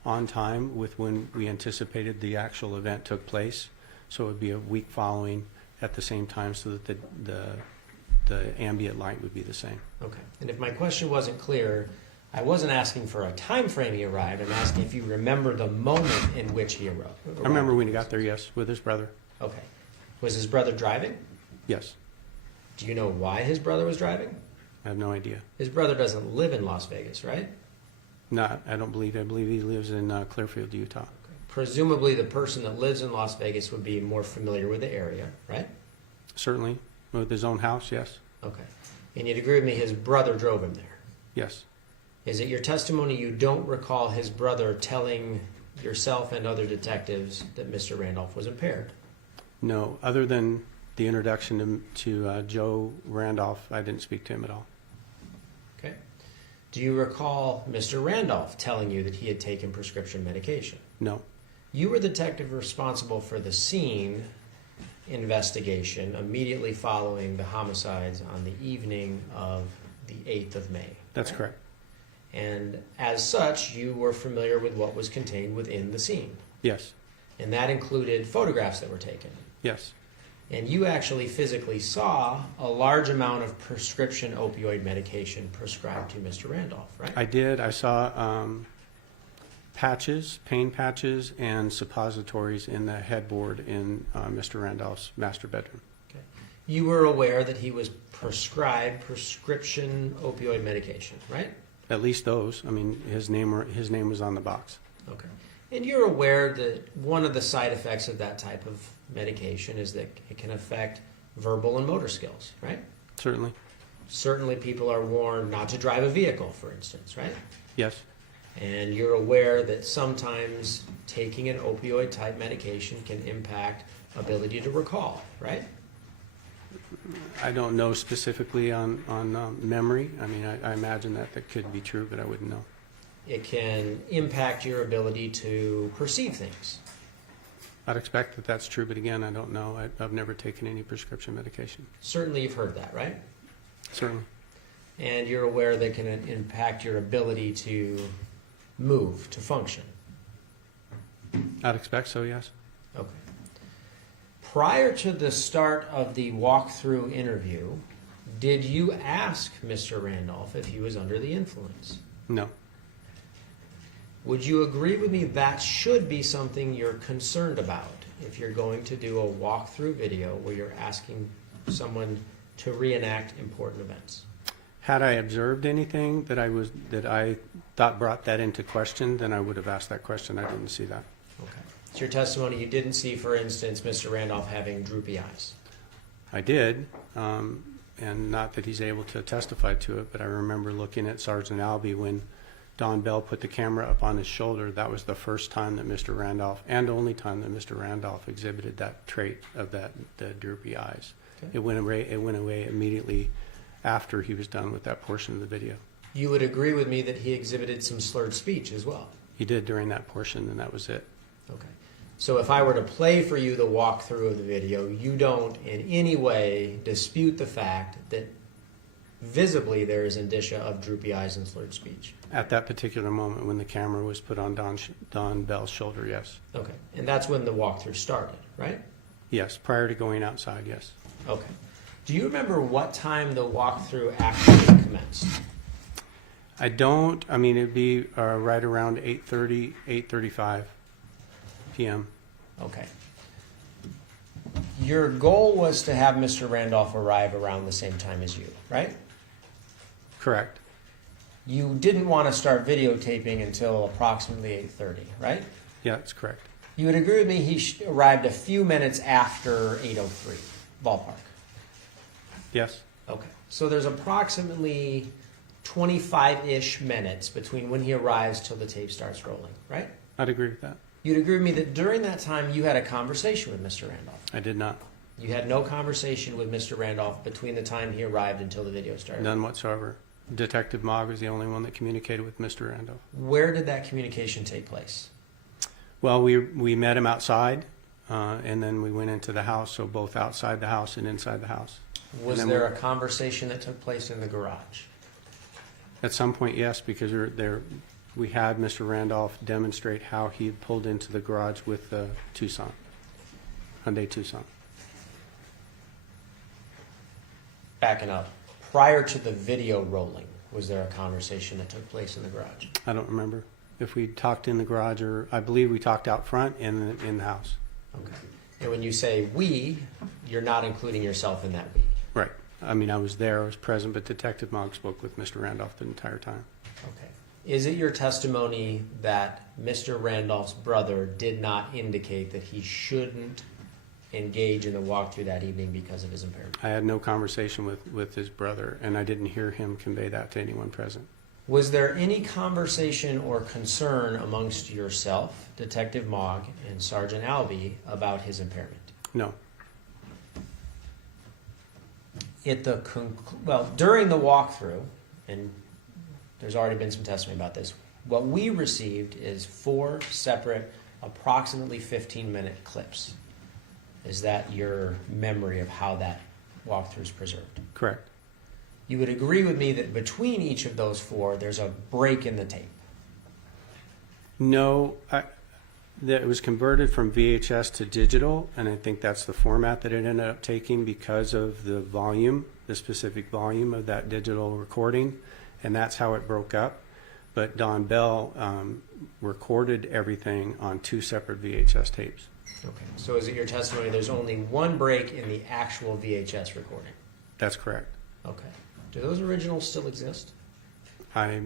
on time with when we anticipated the actual event took place. So it would be a week following at the same time so that the ambient light would be the same. Okay. And if my question wasn't clear, I wasn't asking for a time frame he arrived. I'm asking if you remember the moment in which he arrived. I remember when he got there, yes, with his brother. Okay. Was his brother driving? Yes. Do you know why his brother was driving? I have no idea. His brother doesn't live in Las Vegas, right? I don't believe. I believe he lives in Clearfield, Utah. Presumably the person that lives in Las Vegas would be more familiar with the area, right? Certainly. With his own house, yes. Okay. And you'd agree with me his brother drove him there? Yes. Is it your testimony you don't recall his brother telling yourself and other detectives that Mr. Randolph was impaired? No, other than the introduction to Joe Randolph, I didn't speak to him at all. Okay. Do you recall Mr. Randolph telling you that he had taken prescription medication? No. You were the detective responsible for the scene investigation immediately following the homicides on the evening of the 8th of May. That's right? correct. And as such, you were familiar with what was contained within the scene. Yes. And that included photographs that were taken. Yes. And you actually physically saw a large amount of prescription opioid medication prescribed to Mr. Randolph, right? I did. I saw patches, pain patches, and suppositories in the headboard in Mr. Randolph's master bedroom. Okay. You were aware that he was prescribed prescription opioid medication, right? At least those. I mean, his name was on the box. Okay. And you're aware that one of the side effects of that type of medication is that it can affect verbal and motor skills, right? Certainly. Certainly people are warned not to drive a vehicle, for instance, right? Yes. And you're aware that sometimes taking an opioid type medication can impact ability to recall, right? I don't know specifically on memory. I mean, I imagine that could be true, but I wouldn't know. It can impact your ability to perceive things. I'd expect that that's true, but again, I don't know. I've never taken any prescription medication. Certainly you've heard that, right? Certainly. And you're aware that it can impact your ability to move, to function. I'd expect so, yes. Okay. Prior to the start of the walkthrough interview, did you ask Mr. Randolph if he was under the influence? No. Would you agree with me that should be something you're concerned about if you're going to do a walkthrough video where you're asking someone to reenact important events? Had I observed anything that I thought brought that into question, then I would have asked that question. I didn't see that. Okay. It's your testimony you didn't see, for instance, Mr. Randolph having droopy eyes. I did. and not that he's able to testify to it, but I remember looking at Sergeant Albee when Don Bell put the camera up on his shoulder. That was the first time that Mr. Randolph, and only time that Mr. Randolph exhibited that trait of the droopy eyes. Okay. It went away immediately after he was done with that portion of the video. You would agree with me that he exhibited some slurred speech as well? He did during that portion, and that was it. Okay. So if I were to play for you the walkthrough of the video, you don't in any way dispute the fact that visibly there is indicia of droopy eyes and slurred speech? At that particular moment when the camera was put on Don Bell's shoulder, yes. Okay. And that's when the walkthrough started, right? Yes, prior to going outside, yes. Okay. Do you remember what time the walkthrough actually commenced? I don't. I mean, it'd be right around 8:30, 8:35 p.m. Okay. Your goal was to have Mr. Randolph arrive around the same time as you, right? Correct. You didn't want to start videotaping until approximately 8:30, right? Yeah, that's correct. You would agree with me he arrived a few minutes after 8:03, ballpark. Yes. Okay. So there's approximately 25-ish minutes between when he arrives till the tape starts rolling, right? I'd agree with that. You'd agree with me that during that time you had a conversation with Mr. Randolph. I did not. You had no conversation with Mr. Randolph between the time he arrived until the video started? None whatsoever. Detective Mogg was the only one that communicated with Mr. Randolph. Where did that communication take place? Well, we met him outside, and then we went into the house, so both outside the house and inside the house. Was And then there a conversation that took place in the garage? At some point, yes, because we had Mr. Randolph demonstrate how he pulled into the garage with the Tucson, Hyundai Tucson. Backing up, prior to the video rolling, was there a conversation that took place in the garage? I don't remember if we talked in the garage or I believe we talked out front and in the house. Okay. And when you say we, you're not including yourself in that we? Right. I mean, I was there, I was present, but Detective Mogg spoke with Mr. Randolph the entire time. Okay. Is it your testimony that Mr. Randolph's brother did not indicate that he shouldn't engage in the walkthrough that evening because of his impairment? I had no conversation with his brother, and I didn't hear him convey that to anyone present. Was there any conversation or concern amongst yourself, Detective Mogg, and Sergeant Albee about his impairment? No. During the walkthrough, and there's already been some testimony about this, what we received is 4 separate, approximately 15-minute clips. Is that your memory of how that walkthrough is preserved? Correct. You would agree with me that between each of those 4, there's a break in the tape. No, that it was converted from VHS to digital, and I think that's the format that it ended up taking because of the volume, the specific volume of that digital recording, and that's how it broke up. But Don Bell recorded everything on 2 separate VHS tapes. Okay. So is it your testimony there's only 1 break in the actual VHS recording? That's correct. Okay. Do those originals still exist? I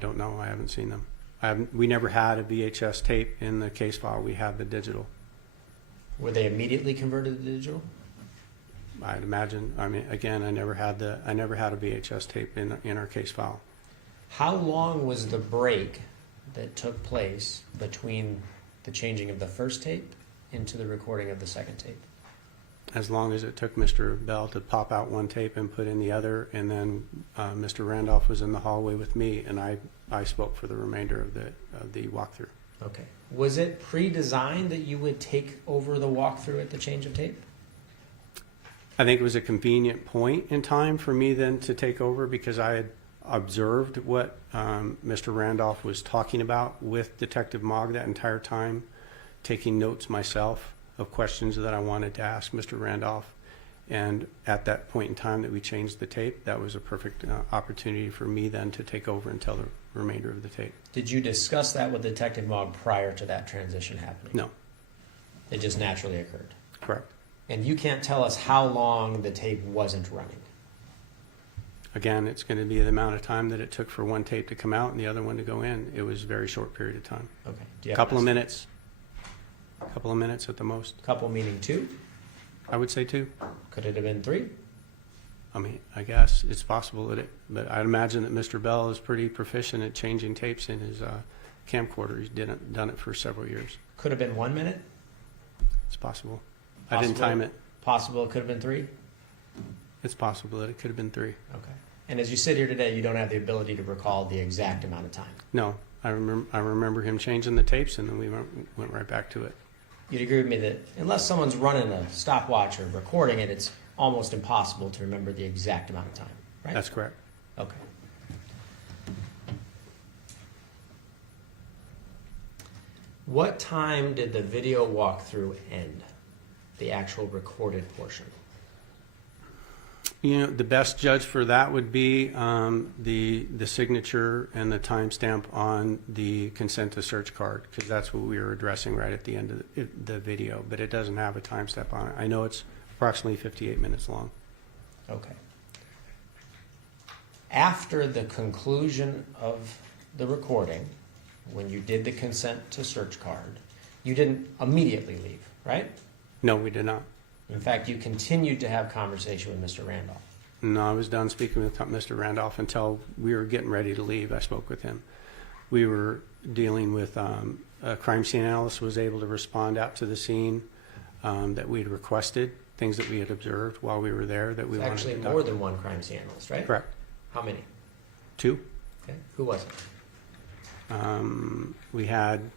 don't know. I haven't seen them. We never had a VHS tape in the case file. We had the digital. Were they immediately converted to digital? I'd imagine. I mean, again, I never had a VHS tape in our case file. How long was the break that took place between the changing of the first tape into the recording of the second tape? As long as it took Mr. Bell to pop out 1 tape and put in the other, and then Mr. Randolph was in the hallway with me, and I spoke for the remainder of the walkthrough. Okay. Was it pre-designed that you would take over the walkthrough at the change of tape? I think it was a convenient point in time for me then to take over because I had observed what Mr. Randolph was talking about with Detective Mogg that entire time, taking notes myself of questions that I wanted to ask Mr. Randolph. And at that point in time that we changed the tape, that was a perfect opportunity for me then to take over and tell the remainder of the tape. Did you discuss that with Detective Mogg prior to that transition happening? No. It just naturally occurred? Correct. And you can't tell us how long the tape wasn't running? Again, it's going to be the amount of time that it took for 1 tape to come out and the other one to go in. It was a very short period of time. Okay. Do you have Couple an of estimate? minutes. Couple of minutes at the most. Couple meaning 2? I would say 2. Could it have been 3? I mean, I guess it's possible that but I'd imagine that Mr. Bell is pretty proficient at changing tapes in his camcorder. He's done it for several years. Could have been 1 minute. It's possible. I didn't Possible. time it. Possible it could have been 3. It's possible that it could have been 3. Okay. And as you sit here today, you don't have the ability to recall the exact amount of time. No, I remember him changing the tapes, and then we went right back to it. You'd agree with me that unless someone's running a stopwatch or recording it, it's almost impossible to remember the exact amount of time, right? That's correct. Okay. What time did the video walkthrough end? The actual recorded portion? You know, the best judge for that would be the signature and the timestamp on the consent to search card, because that's what we were addressing right at the end of the video, but it doesn't have a timestamp on it. I know it's approximately 58 minutes long. Okay. After the conclusion of the recording, when you did the consent to search card, you didn't immediately leave, right? No, we did not. In fact, you continued to have conversation with Mr. Randolph. No, I was done speaking with Mr. Randolph until we were getting ready to leave. I spoke with him. We were dealing with a crime scene analyst was able to respond out to the scene that we had requested, things that we had observed while we were there that we It's wanted actually to more document. than one crime scene analyst, right? Correct. How many? 2. Okay. Who was it? We had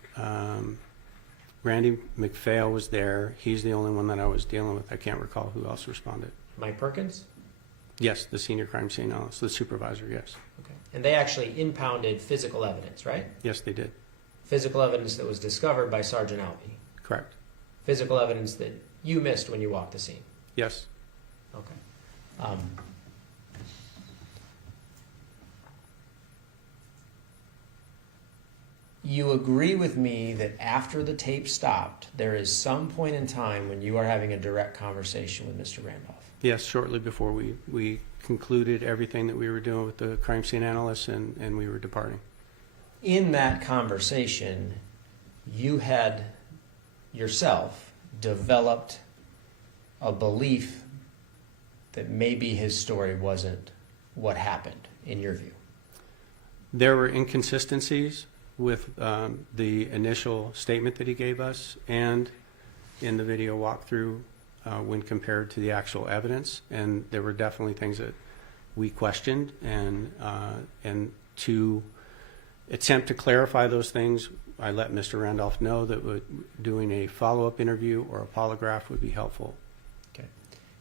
Randy McPhail was there. He's the only one that I was dealing with. I can't recall who else responded. Mike Perkins? Yes, the senior crime scene analyst, the supervisor, yes. Okay. And they actually impounded physical evidence, right? Yes, they did. Physical evidence that was discovered by Sergeant Albee. Correct. Physical evidence that you missed when you walked the scene. Yes. Okay. You agree with me that after the tape stopped, there is some point in time when you are having a direct conversation with Mr. Randolph. Yes, shortly before we concluded everything that we were doing with the crime scene analyst and we were departing. In that conversation, you had yourself developed a belief that maybe his story wasn't what happened, in your view. There were inconsistencies with the initial statement that he gave us and in the video walkthrough when compared to the actual evidence, and there were definitely things that we questioned, and to attempt to clarify those things, I let Mr. Randolph know that doing a follow-up interview or a polygraph would be helpful. Okay.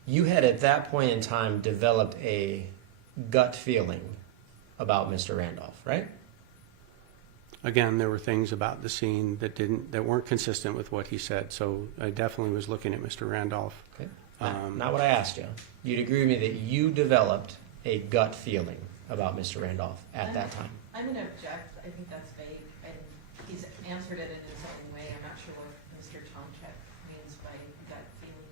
You had at that point in time developed a gut feeling about Mr. Randolph, right? Again, there were things about the scene that weren't consistent with what he said, so I definitely was looking at Mr. Randolph. Okay. Not what I asked you. You'd agree with me that you developed a gut feeling about Mr. Randolph at that time. I'm going to object. I think that's vague, and he's answered it in his own way. I'm not sure what Mr. Tomchek means by gut feeling.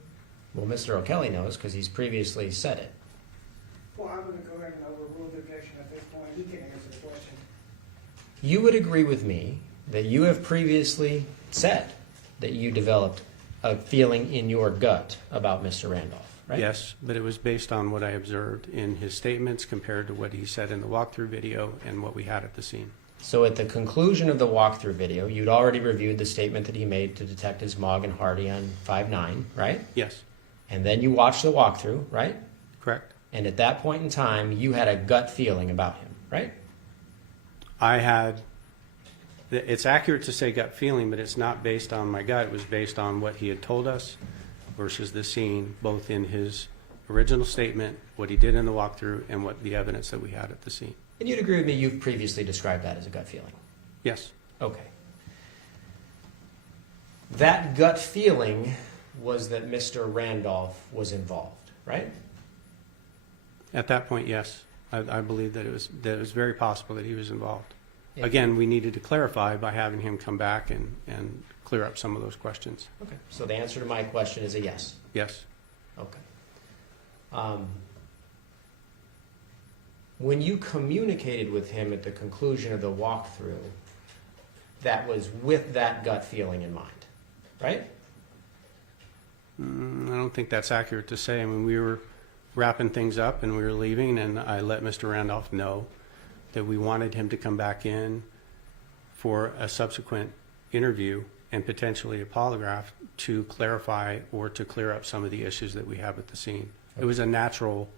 Well, Mr. O'Kelly knows because he's previously said it. Well, I'm going to go ahead and overrule the objection at this point. He can answer the question. You would agree with me that you have previously said that you developed a feeling in your gut about Mr. Randolph, right? Yes, but it was based on what I observed in his statements compared to what he said in the walkthrough video and what we had at the scene. So at the conclusion of the walkthrough video, you'd already reviewed the statement that he made to Detectives Mogg and Hardy on 5-9, right? Yes, And then you watched the walkthrough, right? correct. And at that point in time, you had a gut feeling about him, right? It's accurate to say gut feeling, but it's not based on my gut. It was based on what he had told us versus the scene, both in his original statement, what he did in the walkthrough, and what the evidence that we had at the scene. And you'd agree with me, you've previously described that as a gut feeling. Yes, Okay. That gut feeling was that Mr. Randolph was involved, right? at that point, yes. I believe that it was very possible that he was involved. Yeah. Again, we needed to clarify by having him come back and clear up some of those questions. Okay. So the answer to my question is a yes. Yes. Okay. When you communicated with him at the conclusion of the walkthrough, that was with that gut feeling in mind, right? I don't think that's accurate to say. I mean, we wrapping things up and we were leaving, and I let Mr. Randolph know that we wanted him to come back in for a subsequent interview and potentially a polygraph to clarify or to clear up some of the issues that we have at the scene. It was a natural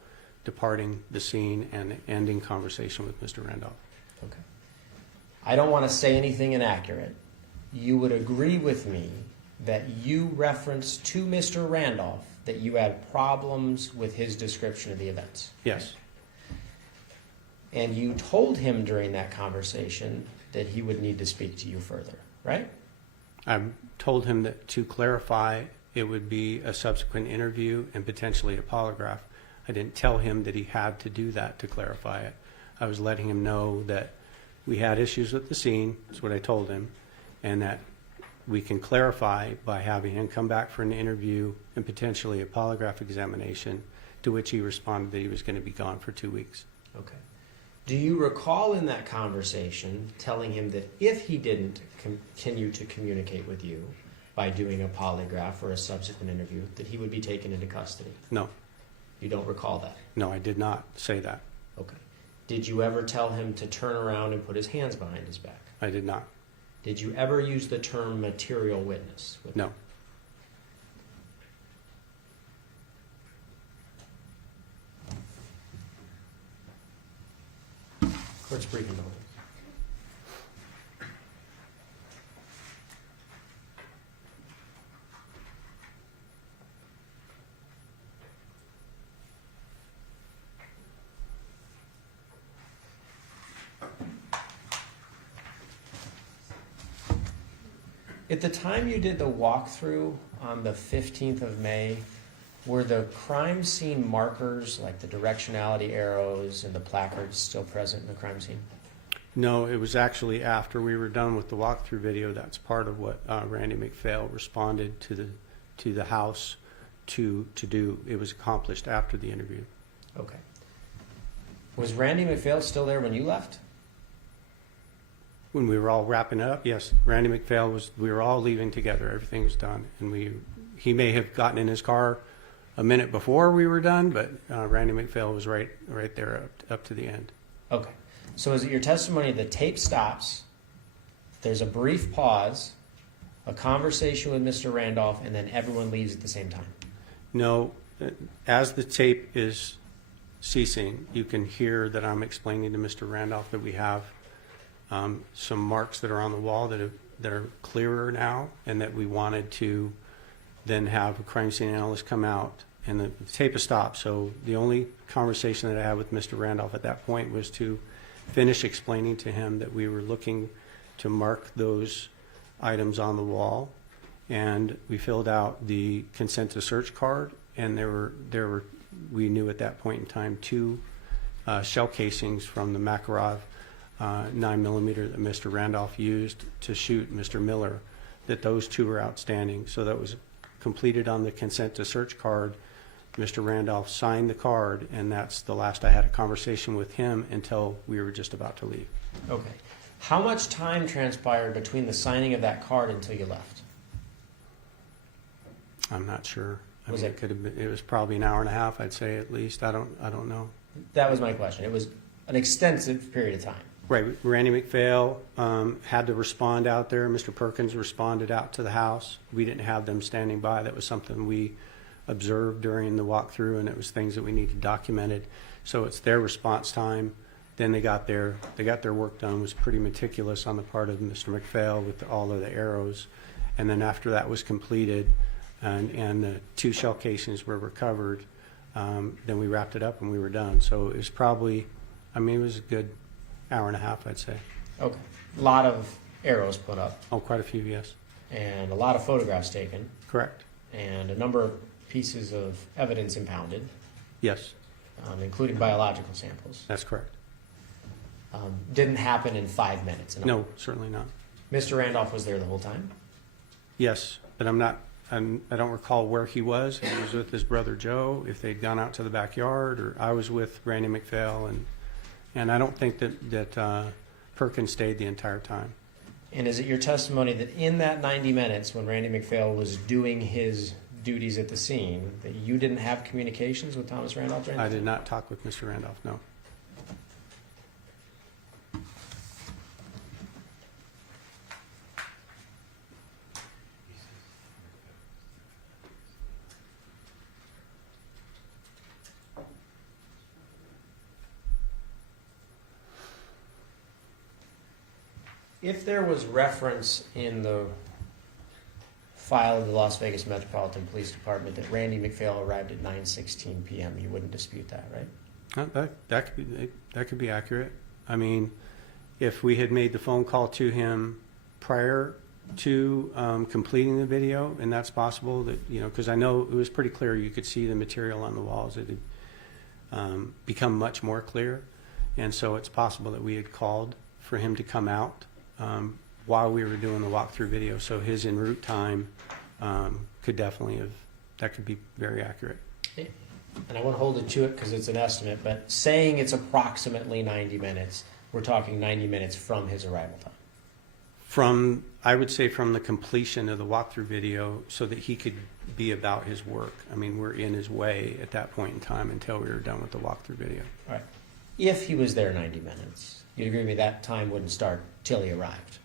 departing the scene and ending conversation with Mr. Randolph. Okay. I don't want to say anything inaccurate. You would agree with me that you referenced to Mr. Randolph that you had problems with his description of the events. Yes, And you told him during that conversation that he would need to speak to you further, right? I told him that to clarify, it would be a subsequent interview and potentially a polygraph. I didn't tell him that he had to do that to clarify it. I was letting him know that we had issues with the scene, that's what I told him, and that we can clarify by having him come back for an interview and potentially a polygraph examination, to which he responded that he was going to be gone for 2 weeks. Okay. Do you recall in that conversation telling him that if he didn't continue to communicate with you by doing a polygraph or a subsequent interview, that he would be taken into custody? No, You don't recall that? no, I did not say that. Okay. Did you ever tell him to turn around and put his hands behind his back? I did not. Did you ever use the term material witness? with No. Court's briefing over. At the time you did the walkthrough on the 15th of May, were the crime scene markers, like the directionality arrows and the placards, still present in the crime scene? No, it was actually after we were done with the walkthrough video. That's part of what Randy McPhail responded to the house to do. It was accomplished after the interview. Okay. Was Randy McPhail still there when you left? When we were all wrapping up, yes, Randy McPhail was. We were all leaving together. Everything was done, and he may have gotten in his car a minute before we were done, but Randy McPhail was right there up to the end. Okay. So is it your testimony the tape stops, there's a brief pause, a conversation with Mr. Randolph, and then everyone leaves at the same time? No, as the tape is ceasing, you can hear that I'm explaining to Mr. Randolph that we have some marks that are on the wall that are clearer now, and that we wanted to then have a crime scene analyst come out, and the tape has stopped. So the only conversation that I had with Mr. Randolph at that point was to finish explaining to him that we were looking to mark those items on the wall, and we filled out the consent to search card, and there were we knew at that point in time 2 shell casings from the Makarov 9mm that Mr. Randolph used to shoot Mr. Miller, that those 2 were outstanding. So that was completed on the consent to search card. Mr. Randolph signed the card, and that's the last I had a conversation with him until we were just about to leave. Okay. How much time transpired between the signing of that card until you left? I'm not sure. Was It could have been. It was probably an hour and a half, I'd say, at least. I don't know. That was my question. It was an extensive period of time. Right. Randy McPhail had to respond out there. Mr. Perkins responded out to the house. We didn't have them standing by. That was something we observed during the walkthrough, and it was things that we needed documented. So it's their response time. Then they got their work done. It was pretty meticulous on the part of Mr. McPhail with all of the arrows. And then after that was completed and the 2 shell casings were recovered, then we wrapped it up and we were done. So it was probably, it was a good hour and a half, I'd say. Okay. A lot of arrows put up, Oh, quite a few, yes. and a lot of photographs taken, Correct. and a number of pieces of evidence impounded, Yes, including biological samples. that's correct. Didn't happen in 5 minutes. No, certainly not. Mr. Randolph was there the whole time? Yes, but I don't recall where he was. He was with his brother Joe, if they'd gone out to the backyard, or I was with Randy McPhail, and I don't think that Perkins stayed the entire time. And is it your testimony that in that 90 minutes when Randy McPhail was doing his duties at the scene, that you didn't have communications with Thomas Randolph during I that did time? not talk with Mr. Randolph, no. If there was reference in the file of the Las Vegas Metropolitan Police Department that Randy McPhail arrived at 9:16 p.m., you wouldn't dispute that, right? That could be accurate. I mean, if we had made the phone call to him prior to completing the video, and that's possible, that, you know, because I know it was pretty clear, you could see the material on the walls. It had become much more clear, and so it's possible that we had called for him to come out while we were doing the walkthrough video. So his en route time could definitely have, that could be very accurate. And I won't hold it to it because it's an estimate, but saying it's approximately 90 minutes, we're talking 90 minutes from his arrival time. I would say from the completion of the walkthrough video so that he could be about his work. I mean, we're in his way at that point in time until we were done with the walkthrough video. All right. If he was there 90 minutes, you'd agree with me that time wouldn't start till he arrived.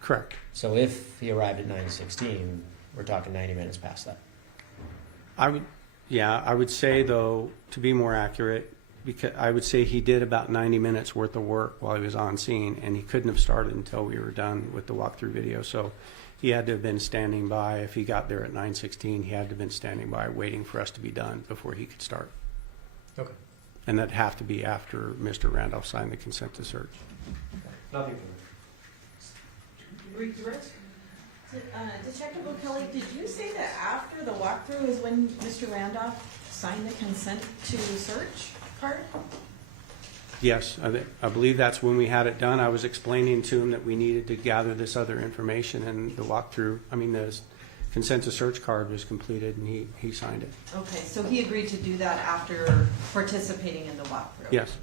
Correct. So if he arrived at 9:16, we're talking 90 minutes past that. I would say, though, to be more accurate, because I would say he did about 90 minutes worth of work while he was on scene, and he couldn't have started until we were done with the walkthrough video. So he had to have been standing by. If he got there at 9:16, he had to have been standing by waiting for us to be done before he could start. Okay. And that'd have to be after Mr. Randolph signed the consent to search. Nothing Read the rest? Detective O'Kelly, did you say that after the walkthrough is when Mr. Randolph signed the consent to search card? Yes, I believe that's when we had it done. I was explaining to him that we needed to gather this other information, and the walkthrough, the consent to search card was completed, and he signed it. Okay, so he agreed to do that after participating in the walkthrough? Yes.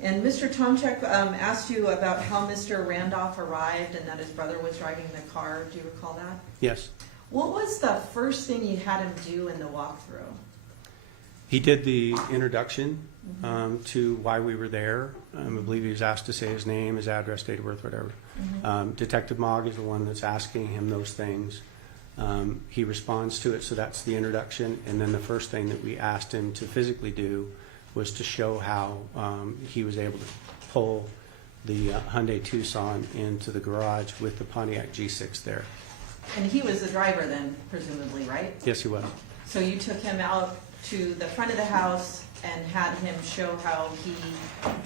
And Mr. Tomczyk asked you about how Mr. Randolph arrived and that his brother was driving the car. Do you recall that? Yes. What was the first thing you had him do in the walkthrough? He did the introduction to why we were there. I believe he was asked to say his name, his address, date of birth, whatever. Detective Mogg is the one that's asking him those things. He responds to it, so that's the introduction. And then the first thing that we asked him to physically do was to show how he was able to pull the Hyundai Tucson into the garage with the Pontiac G6 there. And he was the driver then, presumably, right? Yes, he was. So you took him out to the front of the house and had him show how he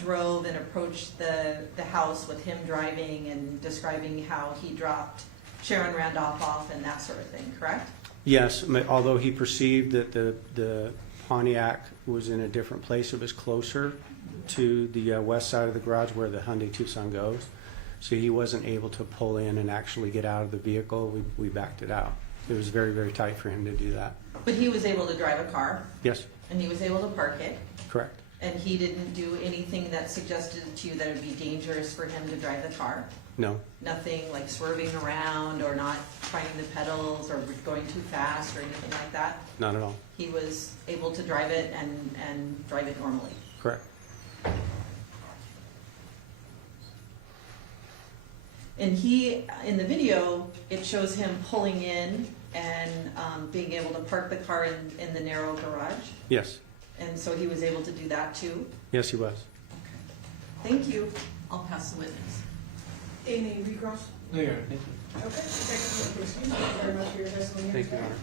drove and approached the house with him driving and describing how he dropped Sharon Randolph off and that sort of thing, correct? Yes, although he perceived that the Pontiac was in a different place. It was closer to the west side of the garage where the Hyundai Tucson goes. So he wasn't able to pull in and actually get out of the vehicle. We backed it out. It was very, very tight for him to do that. But he was able to drive a car? Yes. And he was able to park it? Correct. And he didn't do anything that suggested to you that it would be dangerous for him to drive the car? No. Nothing like swerving around or not finding the pedals or going too fast or anything like that? Not at all. He was able to drive it and drive it normally? Correct. And in the video, it shows him pulling in and being able to park the car in the narrow garage? Yes. And so he was able to do that too? Yes, he was. Thank you. I'll pass the witness. Any recross? No, you're right. Okay, thank you very much for your testimony. Thank you, Your Honor.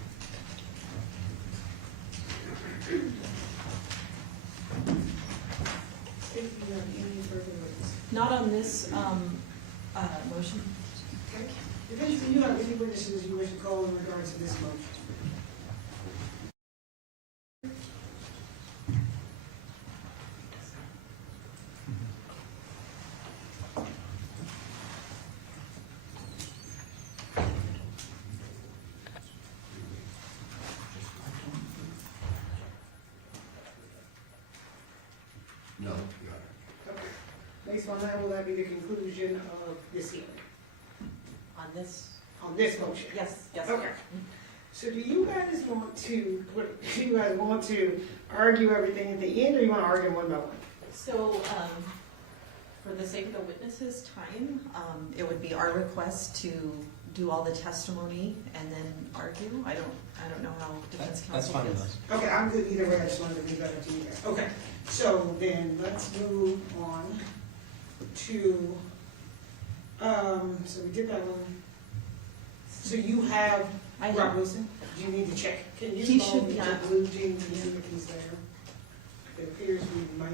If you have any further witness. Not on this motion. Okay. If you have any witnesses you wish to call in regards to this motion. No, Your Honor. Okay. Based on that, will that be the conclusion of this hearing? On this? On this motion? Yes, yes. Okay. So do you guys want to argue everything at the end, or you want to argue one by one? So, for the sake of the witnesses' time, it would be our request to do all the testimony and then argue. I don't know how defense That's counsel fine with feels. us. Okay, I'm good either way, I just wanted to leave that up to you guys. Okay, so then let's move on to, so we did that one. So you have I have- Rob Wilson, you need to check. Can He you should call be the on. blue jeans and see if he's there? It appears we might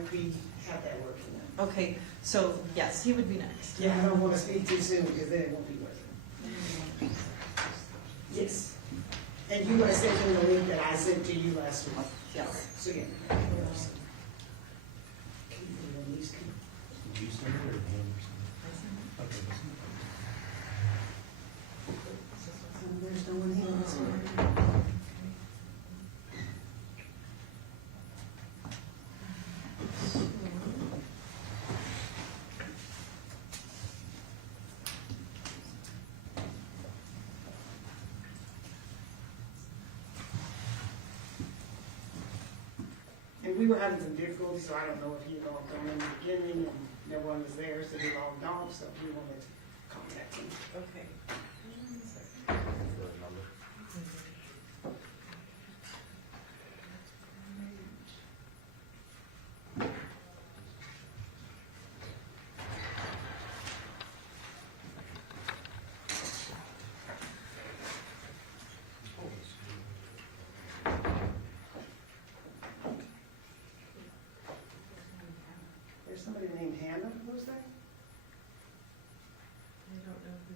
have that working now. Okay, so yes, he would be next. Yeah, I don't want to speak too soon because then it won't be working. Yes. And you guys sent him the link that I sent to you last week. Yes. So, yeah. There's no one here this morning. And we were having some difficulty, so I don't know if he logged on in the beginning and no one was there, so he logged off, so we wanted to contact him. Okay. There's somebody named Hannah, who's that? I don't know who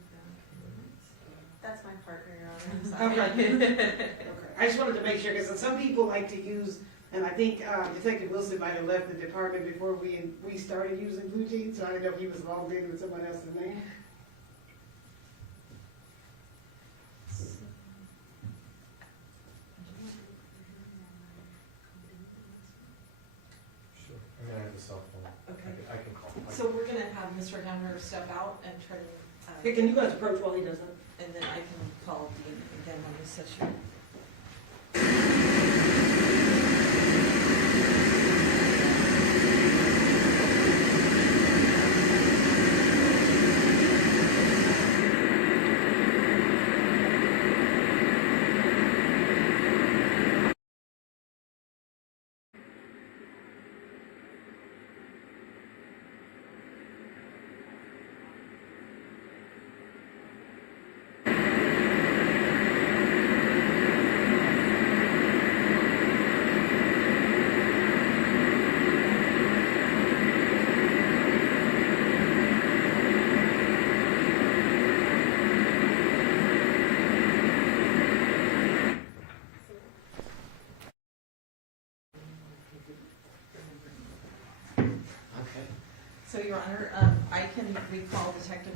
That's my partner, Your Honor. I'm Okay. sorry. Okay, I just wanted to make sure, because some people like to use, and I think Detective Wilson might have left the department before we started using blue jeans, so I didn't know if he was logged in with someone else's name. Sure. I'm gonna have a cell phone. Okay. I can call. So we're gonna have Mr. Hammer step out and try to, Hey, can you guys approach while he does that? and then I can call Dean again on this session. So, Your Honor, I can recall Detective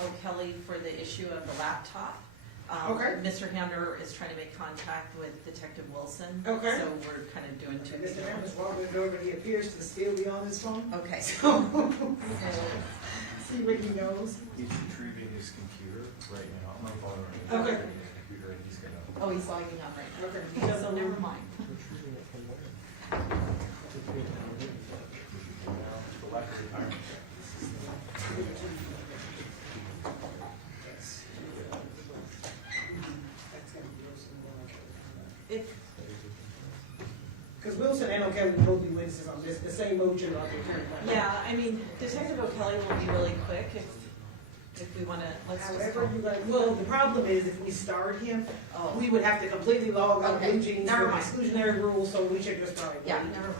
O'Kelly for the issue of the laptop. Okay. Mr. Hamner is trying to make contact with Detective Wilson. Okay. So we're kind of doing two Mr. things. Hammer's walking the door, but he appears to still be on his phone. Okay. So, see what he knows. He's retrieving his computer right now. I'm on phone right now. Okay. His computer, and he's gonna. Oh, he's logging on right now. Okay. So never mind. Retrieving it from where? The lack of retirement. Yes. That's gonna be Wilson and O'Kelly. If, Because Wilson and O'Kelly will both be witnesses on this, the same motion about the attorney. yeah, I mean, Detective O'Kelly will be really quick if we want to, let's just However, call. you guys, well, the problem is if we start him, Oh, we would have to completely log out Okay, blue jeans never for mind. exclusionary rules, so we should just start. yeah, never mind.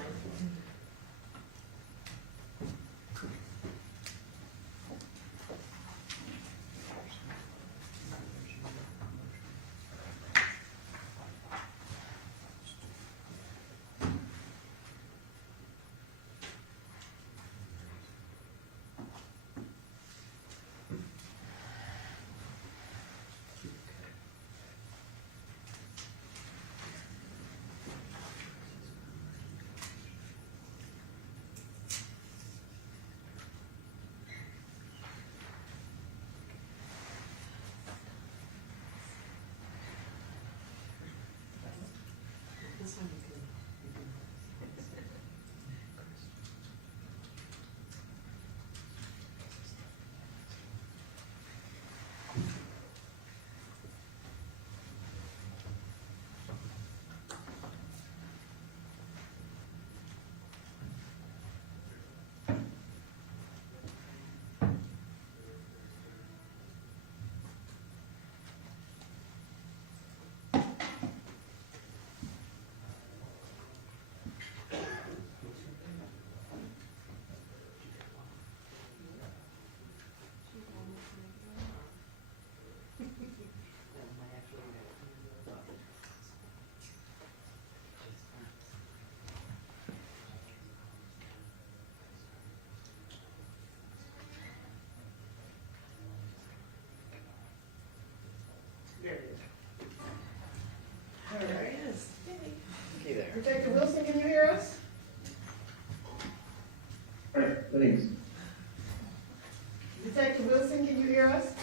Detective Wilson, can you hear us?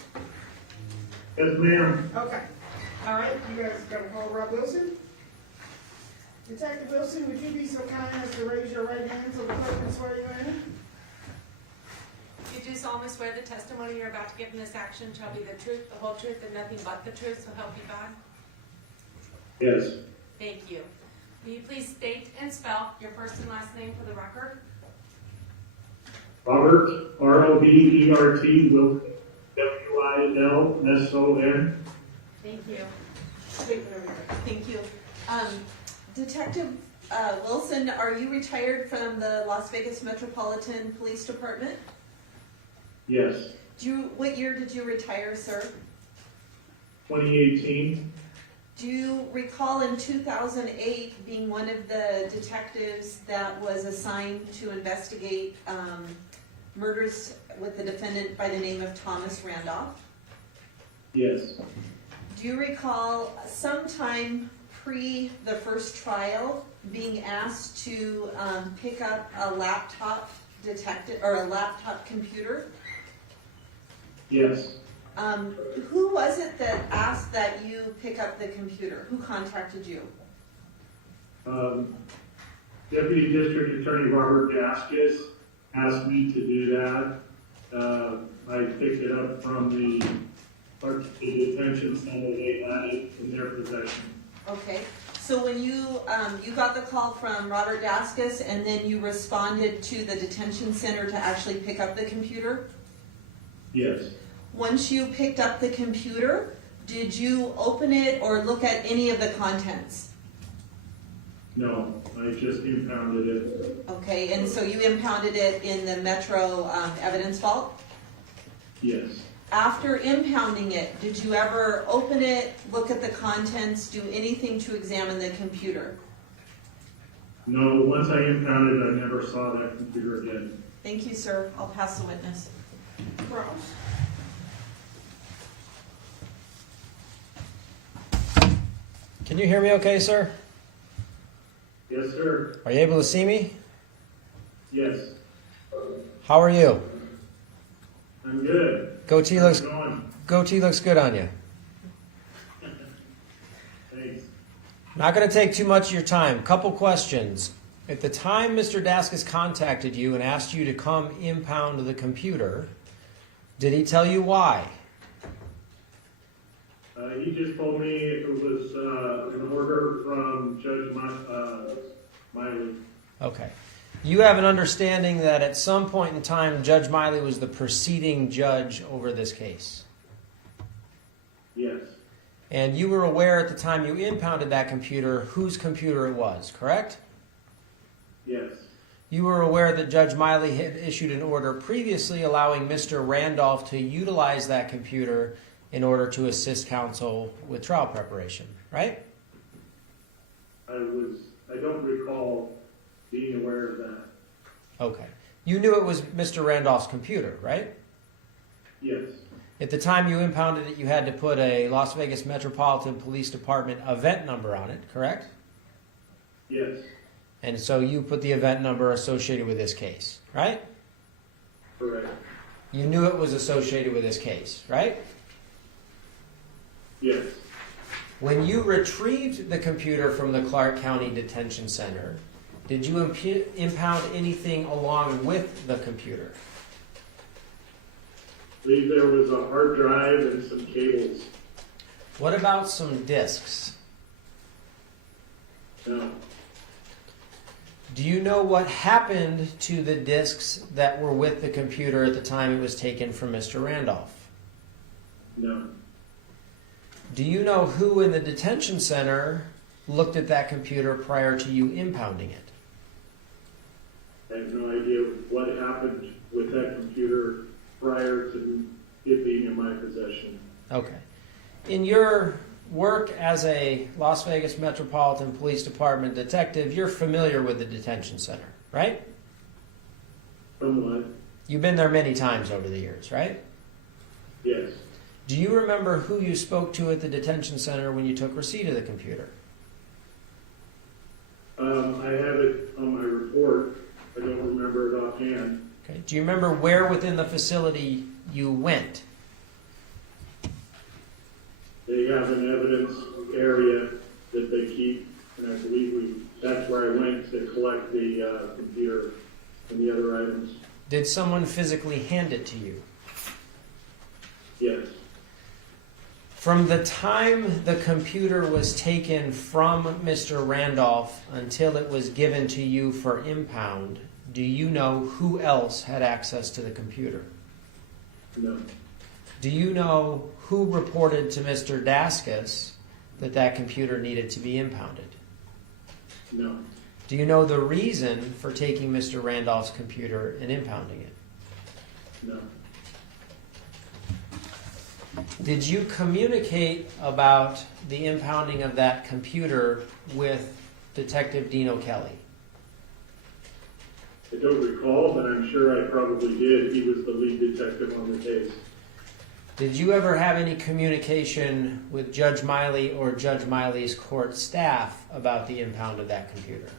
Yes, ma'am. Okay. All right, you guys gonna call Rob Wilson? Detective Wilson, would you be so kind as to raise your right hand so the clerk can swear you in? You do solemnly swear the testimony you're about to give in this action shall be the truth, the whole truth, and nothing but the truth, so help you God? Yes. Thank you. Will you please state and spell your first and last name for the record? Robert, R-O-B-E-R-T, Wilson, W-I-L-S-O-N. Thank you. State whatever you're ready. Thank you. Detective Wilson, are you retired from the Las Vegas Metropolitan Police Department? Yes. What year did you retire, sir? 2018. Do you recall in 2008 being one of the detectives that was assigned to investigate murders with the defendant by the name of Thomas Randolph? Yes. Do you recall sometime pre the first trial being asked to pick up a laptop detective or a laptop computer? Yes. Who was it that asked that you pick up the computer? Who contacted you? Deputy District Attorney Robert Daskis asked me to do that. I picked it up from the detention center. They had it in their possession. Okay, so when you got the call from Robert Daskis and then you responded to the detention center to actually pick up the computer? Yes. Once you picked up the computer, did you open it or look at any of the contents? No, I just impounded it. Okay, and so you impounded it in the Metro evidence vault? Yes. After impounding it, did you ever open it, look at the contents, do anything to examine the computer? No, once I impounded it, I never saw that computer again. Thank you, sir. I'll pass the witness. Ross? Can you hear me okay, sir? Yes, sir. Are you able to see me? Yes. How are you? I'm good. Goatee How's looks it going? goatee looks good on you. Thanks. Not going to take too much of your time. Couple questions. At the time Mr. Daskis contacted you and asked you to come impound the computer, did he tell you why? He just told me it was an order from Judge Miley. Okay. You have an understanding that at some point in time, Judge Miley was the preceding judge over this case. Yes. And you were aware at the time you impounded that computer whose computer it was, correct? Yes. You were aware that Judge Miley had issued an order previously allowing Mr. Randolph to utilize that computer in order to assist counsel with trial preparation, right? I don't recall being aware of that. Okay. You knew it was Mr. Randolph's computer, right? Yes. At the time you impounded it, you had to put a Las Vegas Metropolitan Police Department event number on it, correct? Yes. And so you put the event number associated with this case, right? Correct. You knew it was associated with this case, right? Yes. When you retrieved the computer from the Clark County Detention Center, did you impound anything along with the computer? I believe there was a hard drive and some cables. What about some disks? No. Do you know what happened to the disks that were with the computer at the time it was taken from Mr. Randolph? No. Do you know who in the detention center looked at that computer prior to you impounding it? I have no idea what happened with that computer prior to it being in my possession. Okay. In your work as a Las Vegas Metropolitan Police Department detective, you're familiar with the detention center, right? Somewhat. You've been there many times over the years, right? Yes. Do you remember who you spoke to at the detention center when you took receipt of the computer? I have it on my report. I don't remember it offhand. Okay. Do you remember where within the facility you went? They have an evidence area that they keep, and I believe that's where I went to collect the computer and the other items. Did someone physically hand it to you? Yes, From the time the computer was taken from Mr. Randolph until it was given to you for impound, do you know who else had access to the computer? no, Do you know who reported to Mr. Daskus that that computer needed to be impounded? no, Do you know the reason for taking Mr. Randolph's computer and impounding it? no, Did you communicate about the impounding of that computer with Detective Dean O'Kelly? I don't recall, but I'm sure I probably did. He was the lead detective on the case. Did you ever have any communication with Judge Miley or Judge Miley's court staff about the impound of that computer?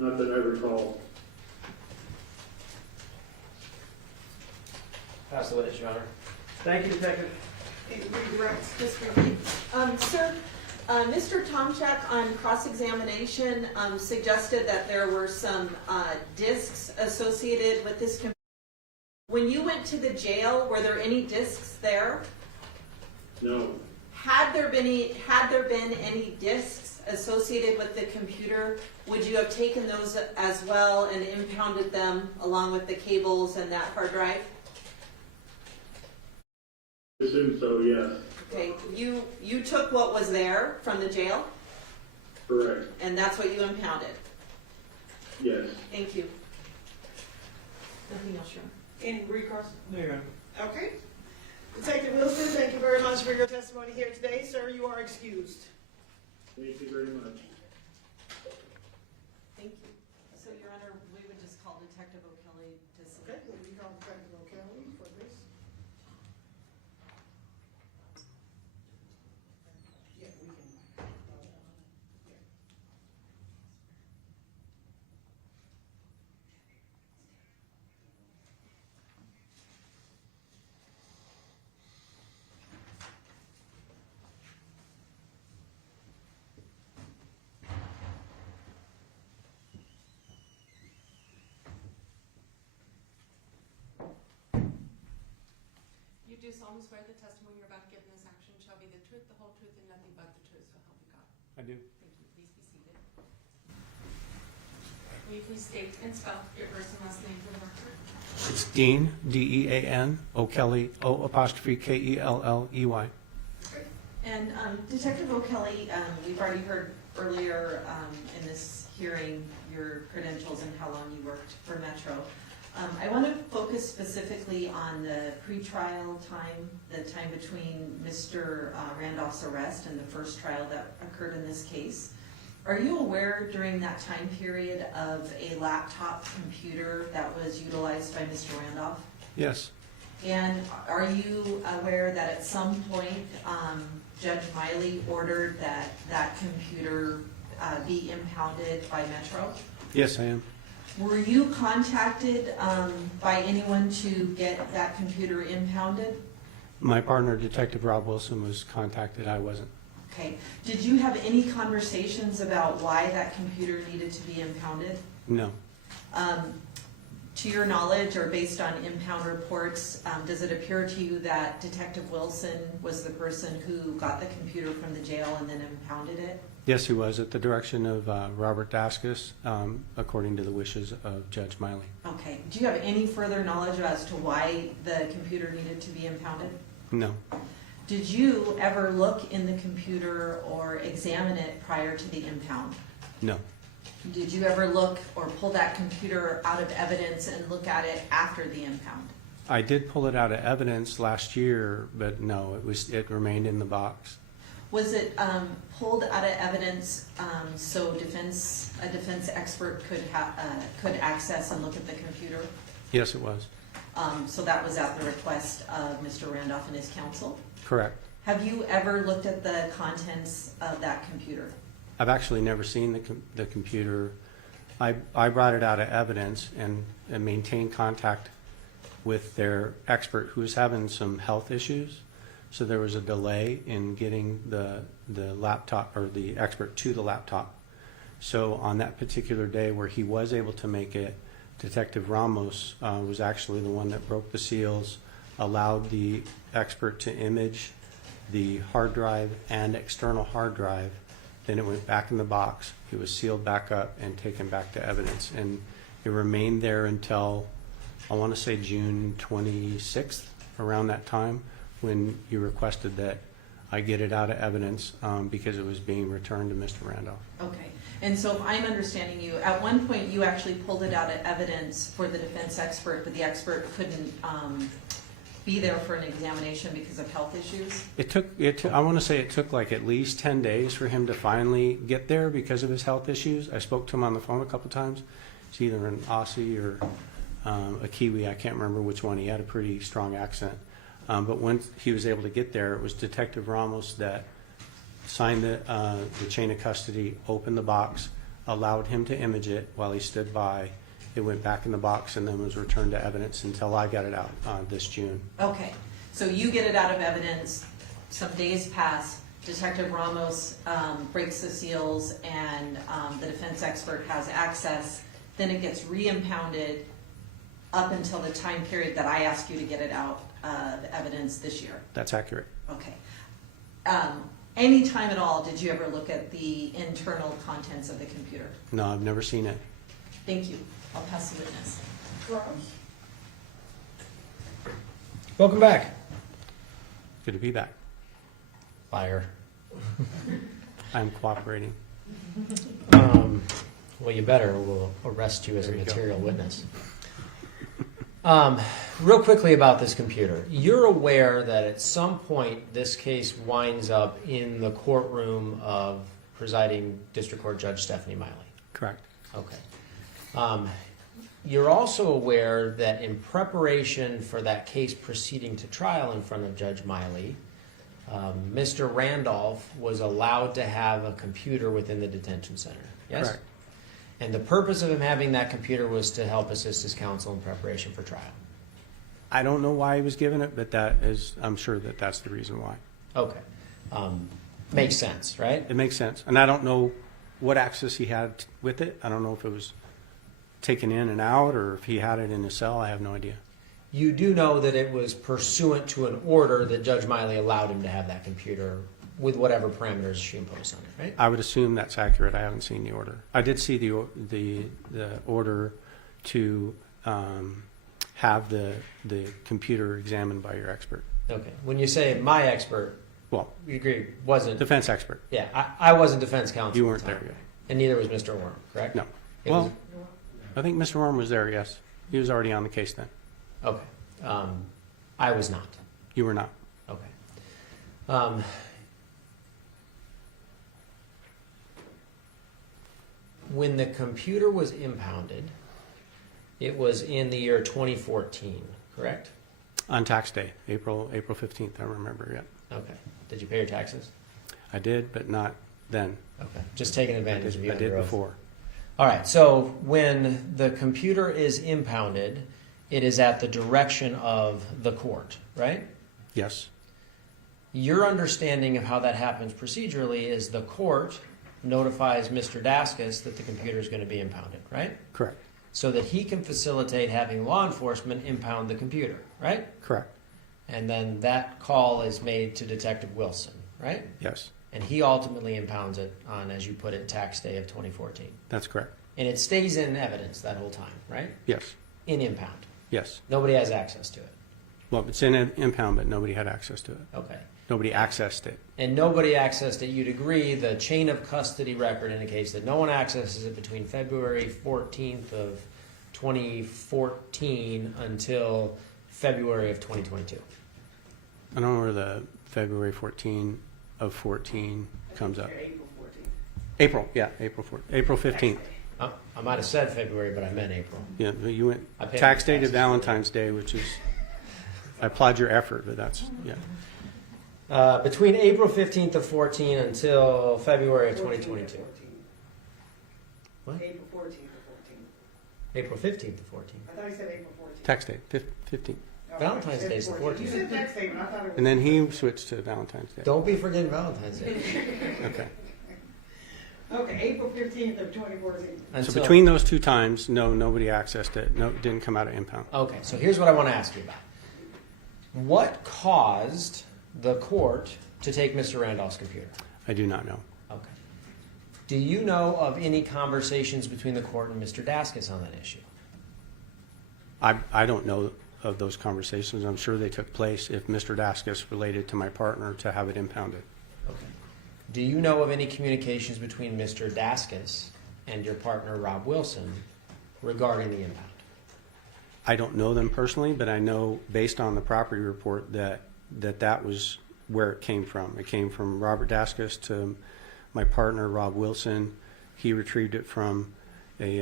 Not that I recall. Pass the witness, Your Honor. Thank you, Detective. Redirect, just repeat. Sir, Mr. Tomchak on cross-examination suggested that there were some discs associated with this computer. When you went to the jail, were there any discs there? No, Had there been any discs associated with the computer, would you have taken those as well and impounded them along with the cables and that hard drive? I assume so, yes. Okay, you took what was there from the jail, Correct, and that's what you impounded. yes. Thank you. Nothing else, Sharon? Any recourse? There you go. Okay. Detective Wilson, thank you very much for your testimony here today. Sir, you are excused. Thank you very much. Thank you. So, Your Honor, we would just call Detective O'Kelly to see. Okay, will you call Detective O'Kelly for this? Yeah, we can. You do solemnly swear the testimony you're about to give in this action shall be the truth, the whole truth, and nothing but the truth, so help you God. I do. Thank you. Please be seated. Will you please state and spell your first and last name for the record? It's Dean, D-E-A-N, O'Kelly, O''K-E-L-L-E-Y. And Detective O'Kelly, we've already heard earlier in this hearing your credentials and how long you worked for Metro. I want to focus specifically on the pretrial time, the time between Mr. Randolph's arrest and the first trial that occurred in this case. Are you aware during that time period of a laptop computer that was utilized by Mr. Randolph? Yes, And are you aware that at some point Judge Miley ordered that that computer be impounded by Metro? yes, I am. Were you contacted by anyone to get that computer impounded? My partner, Detective Rob Wilson, was contacted. I wasn't. Okay. Did you have any conversations about why that computer needed to be impounded? No, To your knowledge, or based on impound reports, does it appear to you that Detective Wilson was the person who got the computer from the jail and then impounded it? yes, he was at the direction of Robert Daskus, according to the wishes of Judge Miley. Okay. Do you have any further knowledge as to why the computer needed to be impounded? No, Did you ever look in the computer or examine it prior to the impound? no, Did you ever look or pull that computer out of evidence and look at it after the impound? I did pull it out of evidence last year, but no, it remained in the box. Was it pulled out of evidence so a defense expert could access and look at the computer? Yes, it was. So that was at the request of Mr. Randolph and his counsel? Correct. Have you ever looked at the contents of that computer? I've actually never seen the computer. I brought it out of evidence and maintained contact with their expert who was having some health issues. So there was a delay in getting the laptop or the expert to the laptop. So on that particular day where he was able to make it, Detective Ramos was actually the one that broke the seals, allowed the expert to image the hard drive and external hard drive. Then it went back in the box. It was sealed back up and taken back to evidence. And it remained there until, I want to say June 26th, around that time, when you requested that I get it out of evidence because it was being returned to Mr. Randolph. Okay, and so if I'm understanding you, at one point you actually pulled it out of evidence for the defense expert, but the expert couldn't be there for an examination because of health issues? I want to say it took like at least 10 days for him to finally get there because of his health issues. I spoke to him on the phone a couple times. It's either an Aussie or a Kiwi, I can't remember which one. He had a pretty strong accent. But when he was able to get there, it was Detective Ramos that signed the chain of custody, opened the box, allowed him to image it while he stood by. It went back in the box and then was returned to evidence until I got it out this June. Okay, so you get it out of evidence, some days pass, Detective Ramos breaks the seals and the defense expert has access, then it gets re-impounded up until the time period that I asked you to get it out of evidence this year. That's accurate. Okay. Any time at all, did you ever look at the internal contents of the computer? No, I've never seen it. Thank you. I'll pass the witness. Welcome back. Good to be back. Liar. I'm cooperating. Well, you better. We'll arrest you as a There you go. material witness. Real quickly about this computer. You're aware that at some point this case winds up in the courtroom of presiding District Court Judge Stephanie Miley. Correct. Okay. You're also aware that in preparation for that case proceeding to trial in front of Judge Miley, Mr. Randolph was allowed to have a computer within the detention center. Yes? Correct. And the purpose of him having that computer was to help assist his counsel in preparation for trial. I don't know why he was given it, but I'm sure that that's the reason why. Okay. Makes sense, right? It makes sense. And I don't know what access he had with it. I don't know if it was taken in and out or if he had it in his cell. I have no idea. You do know that it was pursuant to an order that Judge Miley allowed him to have that computer with whatever parameters she imposed on it, right? I would assume that's accurate. I haven't seen the order. I did see the order to have the computer examined by your expert. Okay. When you say my expert, Well, you agree, wasn't... defense expert. Yeah, I wasn't defense counsel. You at weren't the time. there yet. And neither was Mr. Worm, correct? No. It Well, was- I think Mr. Worm was there, yes. He was already on the case then. Okay. I was not. You were not. Okay. When the computer was impounded, it was in the year 2014, correct? On tax day, April 15th, I remember yet. Okay. Did you pay your taxes? I did, but not then. Okay. Just taking I advantage of you. did, under oath. before. All right. So when the computer is impounded, it is at the direction of the court, right? Yes. Your understanding of how that happens procedurally is the court notifies Mr. Daskus that the computer is going to be impounded, right? Correct. So that he can facilitate having law enforcement impound the computer, right? Correct. And then that call is made to Detective Wilson, right? Yes. And he ultimately impounds it on, as you put it, tax day of 2014. That's correct. And it stays in evidence that whole time, right? Yes. In impound. Yes. Nobody has access to it. Well, it's in an impound, but nobody had access to it. Okay. Nobody accessed it. And nobody accessed it. You'd agree the chain of custody record indicates that no one accesses it between February 14th of 2014 until February of 2022. I don't know where the February 14 of 14 comes up. April 14th. April, yeah, April 15th. I might have said February, but I meant April. Yeah, you went I paid tax my day to taxes. Valentine's Day, which is, I applaud your effort, but that's, yeah. Between April 15th of 14 until February of 2022. What? April 14th of April 15th to 14th. I thought he said April 14th. Tax day, 15th. No, Valentine's he said Day is the 14th. You 14th. said tax day, but I thought it was. And then he switched to Valentine's Day. Don't be forgetting Valentine's Day. Okay. Okay, April 15th of 2014. So Until- between those two times, no, nobody accessed it. No, it didn't come out of impound. Okay, so here's what I want to ask you about. What caused the court to take Mr. Randolph's computer? I do not know. Okay. Do you know of any conversations between the court and Mr. Daskis on that issue? I don't know of those conversations. I'm sure they took place if Mr. Daskis related to my partner to have it impounded. Okay. Do you know of any communications between Mr. Daskis and your partner, Rob Wilson, regarding the impound? I don't know them personally, but I know based on the property report that was where it came from. It came from Robert Daskis to my partner, Rob Wilson. He retrieved it from a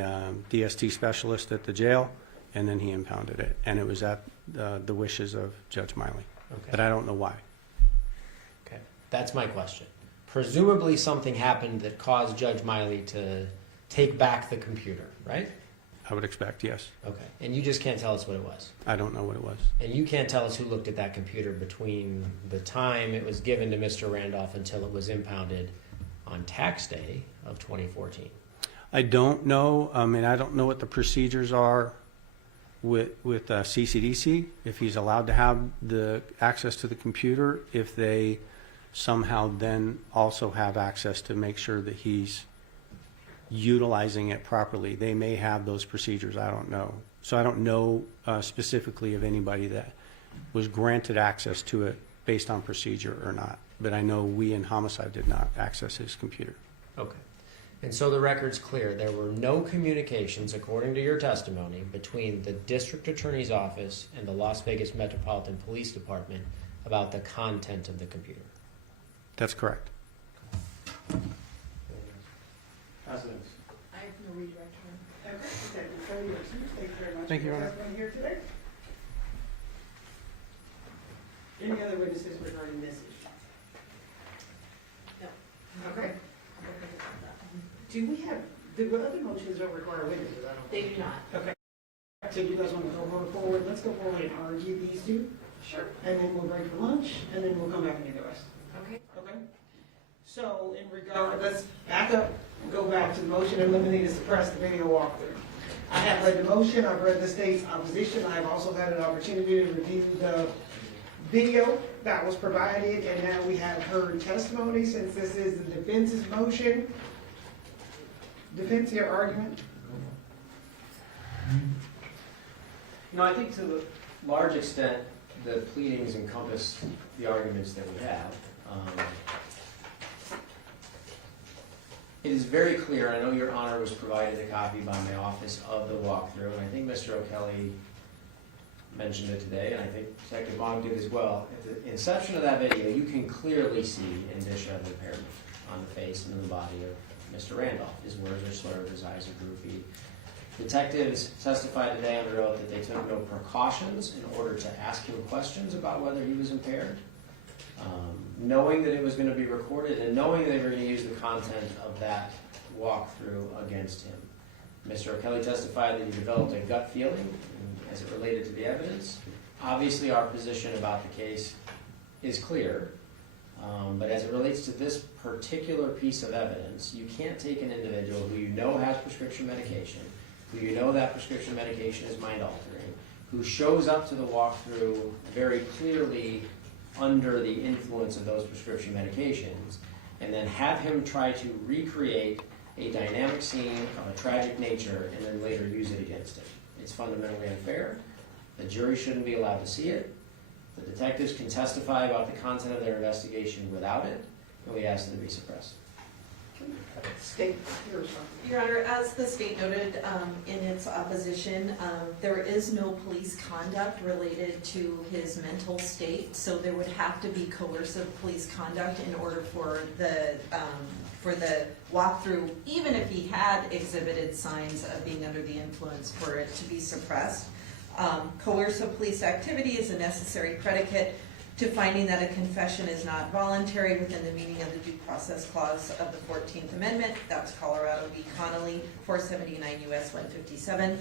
DST specialist at the jail, and then he impounded it. And it was at the wishes of Judge Miley. Okay. But I don't know why. Okay, that's my question. Presumably something happened that caused Judge Miley to take back the computer, right? I would expect, yes. Okay, and you just can't tell us what it was? I don't know what it was. And you can't tell us who looked at that computer between the time it was given to Mr. Randolph until it was impounded on tax day of 2014? I don't know. I mean, I don't know what the procedures are with CCDC, if he's allowed to have the access to the computer, if they somehow then also have access to make sure that he's utilizing it properly. They may have those procedures. I don't know. So I don't know specifically of anybody that was granted access to it based on procedure or not. But I know we in homicide did not access his computer. Okay. And so the record's clear. There were no communications, according to your testimony, between the district attorney's office and the Las Vegas Metropolitan Police Department about the content of the computer. That's correct. Presidents. I have no redirect. Okay, thank you very much. Thank you, Your Honor. for your testimony here today. Any other witnesses regarding this issue? No. Okay. Do we have, the other motions don't require witnesses, I don't They think. do not. Okay. So you guys want to go forward? Let's go forward and argue these two, Sure. and then we'll break for lunch, and then we'll come back and do the rest. Okay. Okay? So in regard, let's back up, and go back to the motion, eliminate and suppress the video walkthrough. I have read the motion, I've read the state's opposition, I've also had an opportunity to review the video that was provided, and now we have heard testimony, since this is the defense's motion. Defense, your argument? You know, I think to a large extent, the pleadings encompass the arguments that we have. It is very clear, I know Your Honor was provided a copy by my office of the walkthrough, and I think Mr. O'Kelly mentioned it today, and I think Detective Mogg did as well. At the inception of that video, you can clearly see indicia of impairment on the face and in the body of Mr. Randolph. His words are slurred, his eyes are droopy. Detectives testified today under oath that they took no precautions in order to ask him questions about whether he was impaired. Knowing that it was going to be recorded and knowing they were going to use the content of that walkthrough against him. Mr. O'Kelly testified that he developed a gut feeling as it related to the evidence. Obviously, our position about the case is clear, but as it relates to this particular piece of evidence, you can't take an individual who you know has prescription medication, who you know that prescription medication is mind-altering, who shows up to the walkthrough very clearly under the influence of those prescription medications, and then have him try to recreate a dynamic scene of a tragic nature and then later use it against him. It's fundamentally unfair. The jury shouldn't be allowed to see it. The detectives can testify about the content of their investigation without it, and we ask that it be suppressed. State, your response. Your Honor, as the state noted in its opposition, there is no police conduct related to his mental state, so there would have to be coercive police conduct in order for the walkthrough, even if he had exhibited signs of being under the influence, for it to be suppressed. Coercive police activity is a necessary predicate to finding that a confession is not voluntary within the meaning of the due process clause of the 14th Amendment. That's Colorado v. Connolly, 479 U.S. 157.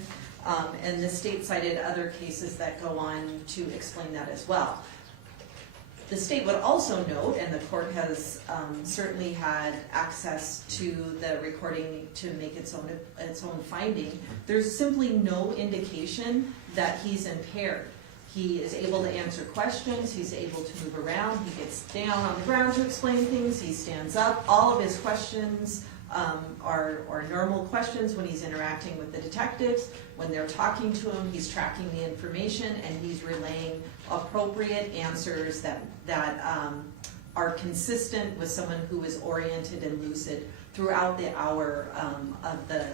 And the state cited other cases that go on to explain that as well. The state would also note, and the court has certainly had access to the recording to make its own finding, there's simply no indication that he's impaired. He is able to answer questions, he's able to move around, he gets down on the ground to explain things, he stands up. All of his questions are normal questions when he's interacting with the detectives. When they're talking to him, he's tracking the information and he's relaying appropriate answers that are consistent with someone who is oriented and lucid throughout the hour of the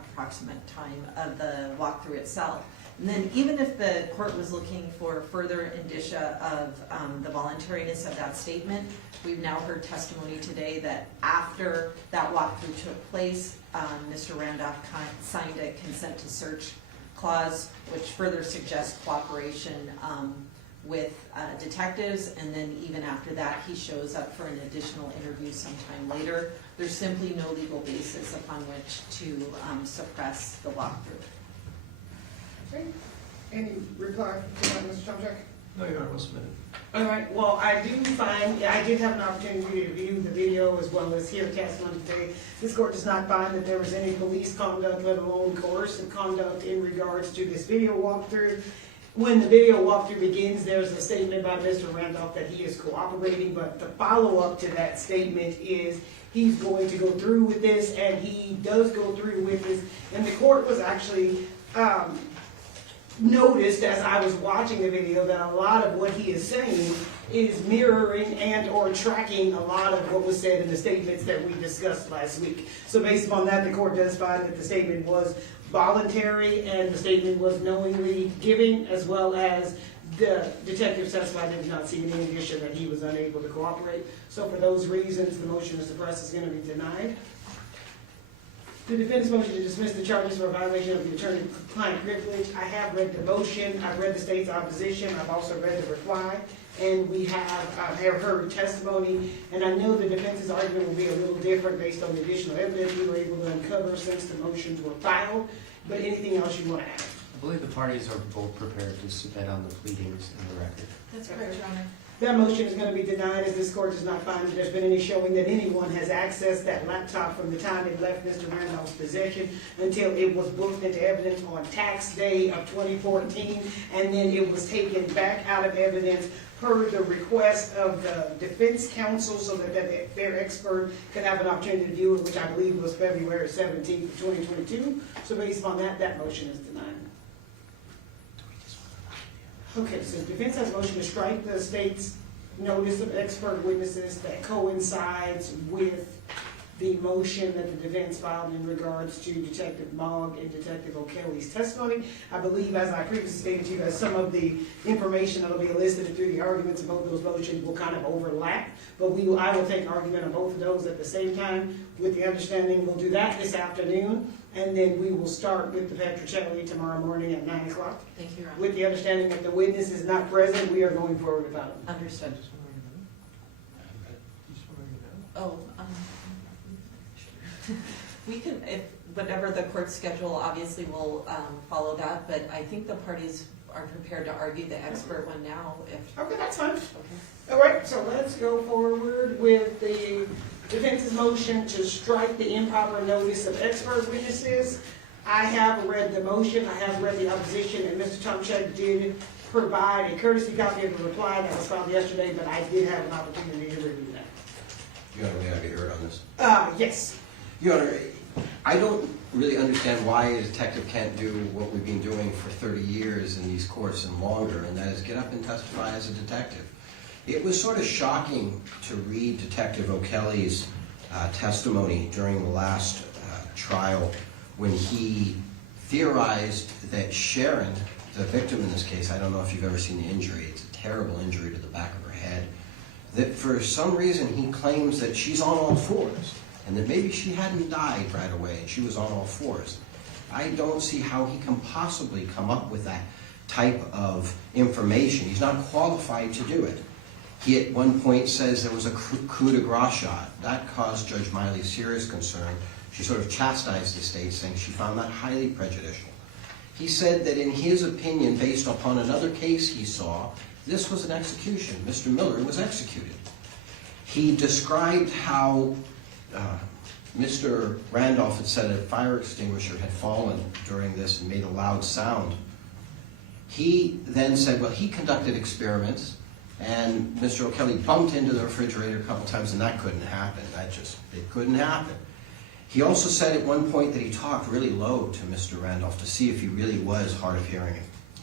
approximate time of the walkthrough itself. And then even if the court was looking for further indicia of the voluntariness of that statement, we've now heard testimony today that after that walkthrough took place, Mr. Randolph signed a consent to search clause, which further suggests cooperation with detectives, and then even after that, he shows up for an additional interview sometime later. There's simply no legal basis upon which to suppress the walkthrough. Okay. Any reply to that, Mr. Tomczyk? No, Your Honor, we'll submit it. All right, well, I do find, I did have an opportunity to view the video as well as hear testimony today. This court does not find that there was any police conduct, let alone coercive conduct in regards to this video walkthrough. When the video walkthrough begins, there's a statement by Mr. Randolph that he is cooperating, but the follow-up to that statement is he's going to go through with this, and he does go through with this. And the court was actually noticed as I was watching the video that a lot of what he is saying is mirroring and or tracking a lot of what was said in the statements that we discussed last week. So based upon that, the court does find that the statement was voluntary and the statement was knowingly giving, as well as the detective testified that did not see any indication that he was unable to cooperate. So for those reasons, the motion to suppress is going to be denied. The defense motion to dismiss the charges for a violation of the attorney-client privilege. I have read the motion, I've read the state's opposition, I've also read the reply, and we have heard testimony, and I know the defense's argument will be a little different based on the additional evidence we were able to uncover since the motions were filed, but anything else you want to add? I believe the parties are both prepared to submit on the pleadings in the record. That's correct, Your Honor. That motion is going to be denied as this court does not find that there's been any showing that anyone has accessed that laptop from the time it left Mr. Randolph's possession until it was booked into evidence on tax day of 2014, and then it was taken back out of evidence per the request of the defense counsel so that their expert could have an opportunity to view it, which I believe was February 17th of 2022. So based on that, that motion is denied. Okay, so the defense has a motion to strike the state's notice of expert witnesses that coincides with the motion that the defense filed in regards to Detective Mogg and Detective O'Kelly's testimony. I believe, as I previously stated to you guys, some of the information that will be elicited through the arguments of both those motions will kind of overlap, but I will take argument on both of those at the same time, with the understanding we'll do that this afternoon, and then we will start with the Petrocelli tomorrow morning at 9 o'clock. Thank you, Your Honor. With the understanding that the witness is not present, we are going forward without him. Understood. Oh, we can, if whatever the court schedule, obviously we'll follow that, but I think the parties are prepared to argue the expert one now if. Okay, that's fine. Okay. All right, so let's go forward with the defense's motion to strike the improper notice of expert witnesses. I have read the motion, I have read the opposition, and Mr. Tomczyk did provide a courtesy copy of the reply that was filed yesterday, but I did have an opportunity to review that. Your Honor, may I be heard on this? Yes. Your Honor, I don't really understand why a detective can't do what we've been doing for 30 years in these courts and longer, and that is get up and testify as a detective. It was sort of shocking to read Detective O'Kelly's testimony during the last trial when he theorized that Sharon, the victim in this case, I don't know if you've ever seen the injury, it's a terrible injury to the back of her head, that for some reason he claims that she's on all fours and that maybe she hadn't died right away and she was on all fours. I don't see how he can possibly come up with that type of information. He's not qualified to do it. He at one point says there was a coup de grace shot. That caused Judge Miley serious concern. She sort of chastised the state, saying she found that highly prejudicial. He said that in his opinion, based upon another case he saw, this was an execution. Mr. Miller was executed. He described how Mr. Randolph had said a fire extinguisher had fallen during this and made a loud sound. He then said, well, he conducted experiments, and Mr. O'Kelly bumped into the refrigerator a couple times, and that couldn't happen. It couldn't happen. He also said at one point that he talked really low to Mr. Randolph to see if he really was hard of hearing.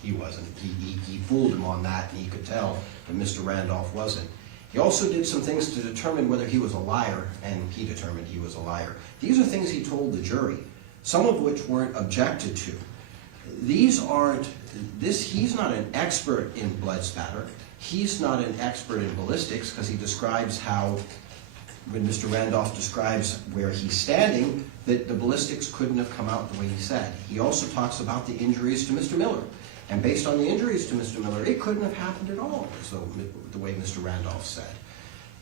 He wasn't. He fooled him on that, and he could tell that Mr. Randolph wasn't. He also did some things to determine whether he was a liar, and he determined he was a liar. These are things he told the jury, some of which weren't objected to. He's not an expert in blood spatter. He's not an expert in ballistics, because he describes how, when Mr. Randolph describes where he's standing, that the ballistics couldn't have come out the way he said. He also talks about the injuries to Mr. Miller. And based on the injuries to Mr. Miller, it couldn't have happened at all, so the way Mr. Randolph said.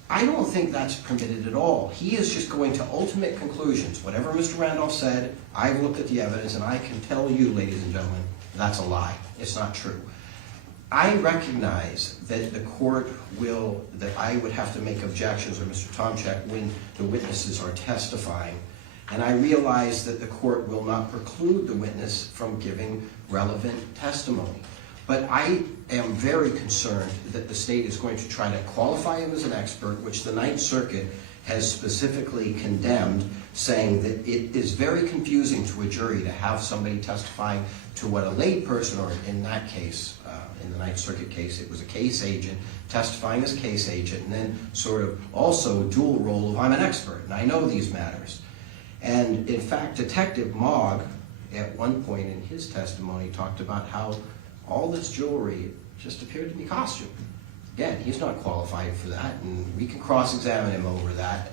I don't think that's permitted at all. He is just going to ultimate conclusions. Whatever Mr. Randolph said, I've looked at the evidence, and I can tell you, ladies and gentlemen, that's a lie. It's not true. I recognize that the court that I would have to make objections, or Mr. Tomczyk, when the witnesses are testifying. And I realize that the court will not preclude the witness from giving relevant testimony. But I am very concerned that the state is going to try to qualify him as an expert, which the Ninth Circuit has specifically condemned, saying that it is very confusing to a jury to have somebody testifying to what a lay person, or in that case, in the Ninth Circuit case, it was a case agent testifying as case agent, and then sort of also dual role of I'm an expert, and I know these matters. And in fact, Detective Mogg, at one point in his testimony, talked about how all this jewelry just appeared to be costume. Again, he's not qualified for that, and we can cross-examine him over that.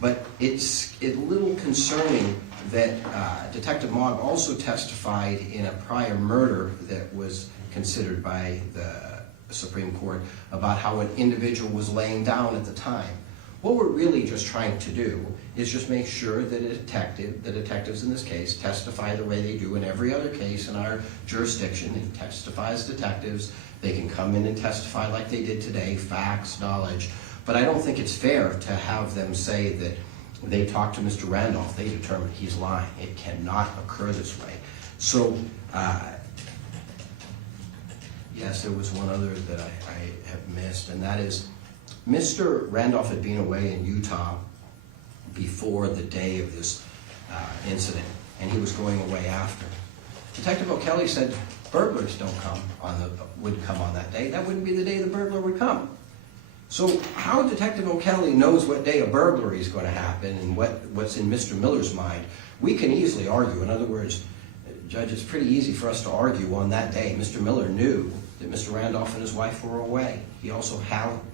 But it's a little concerning that Detective Mogg also testified in a prior murder that was considered by the Supreme Court about how an individual was laying down at the time. What we're really just trying to do is just make sure that the detectives in this case, testify the way they do in every other case in our jurisdiction. They testify as detectives. They can come in and testify like they did today, facts, knowledge. But I don't think it's fair to have them say that they talked to Mr. Randolph, they determined he's lying. It cannot occur this way. So, yes, there was one other that I have missed, and that is Mr. Randolph had been away in Utah before the day of this incident, and he was going away after. Detective O'Kelly said burglars wouldn't come on that day. That wouldn't be the day the burglar would come. So how Detective O'Kelly knows what day a burglary is going to happen and what's in Mr. Miller's mind, we can easily argue. In other words, Judge, it's pretty easy for us to argue on that day. Mr. Miller knew that Mr. Randolph and his wife were away. He also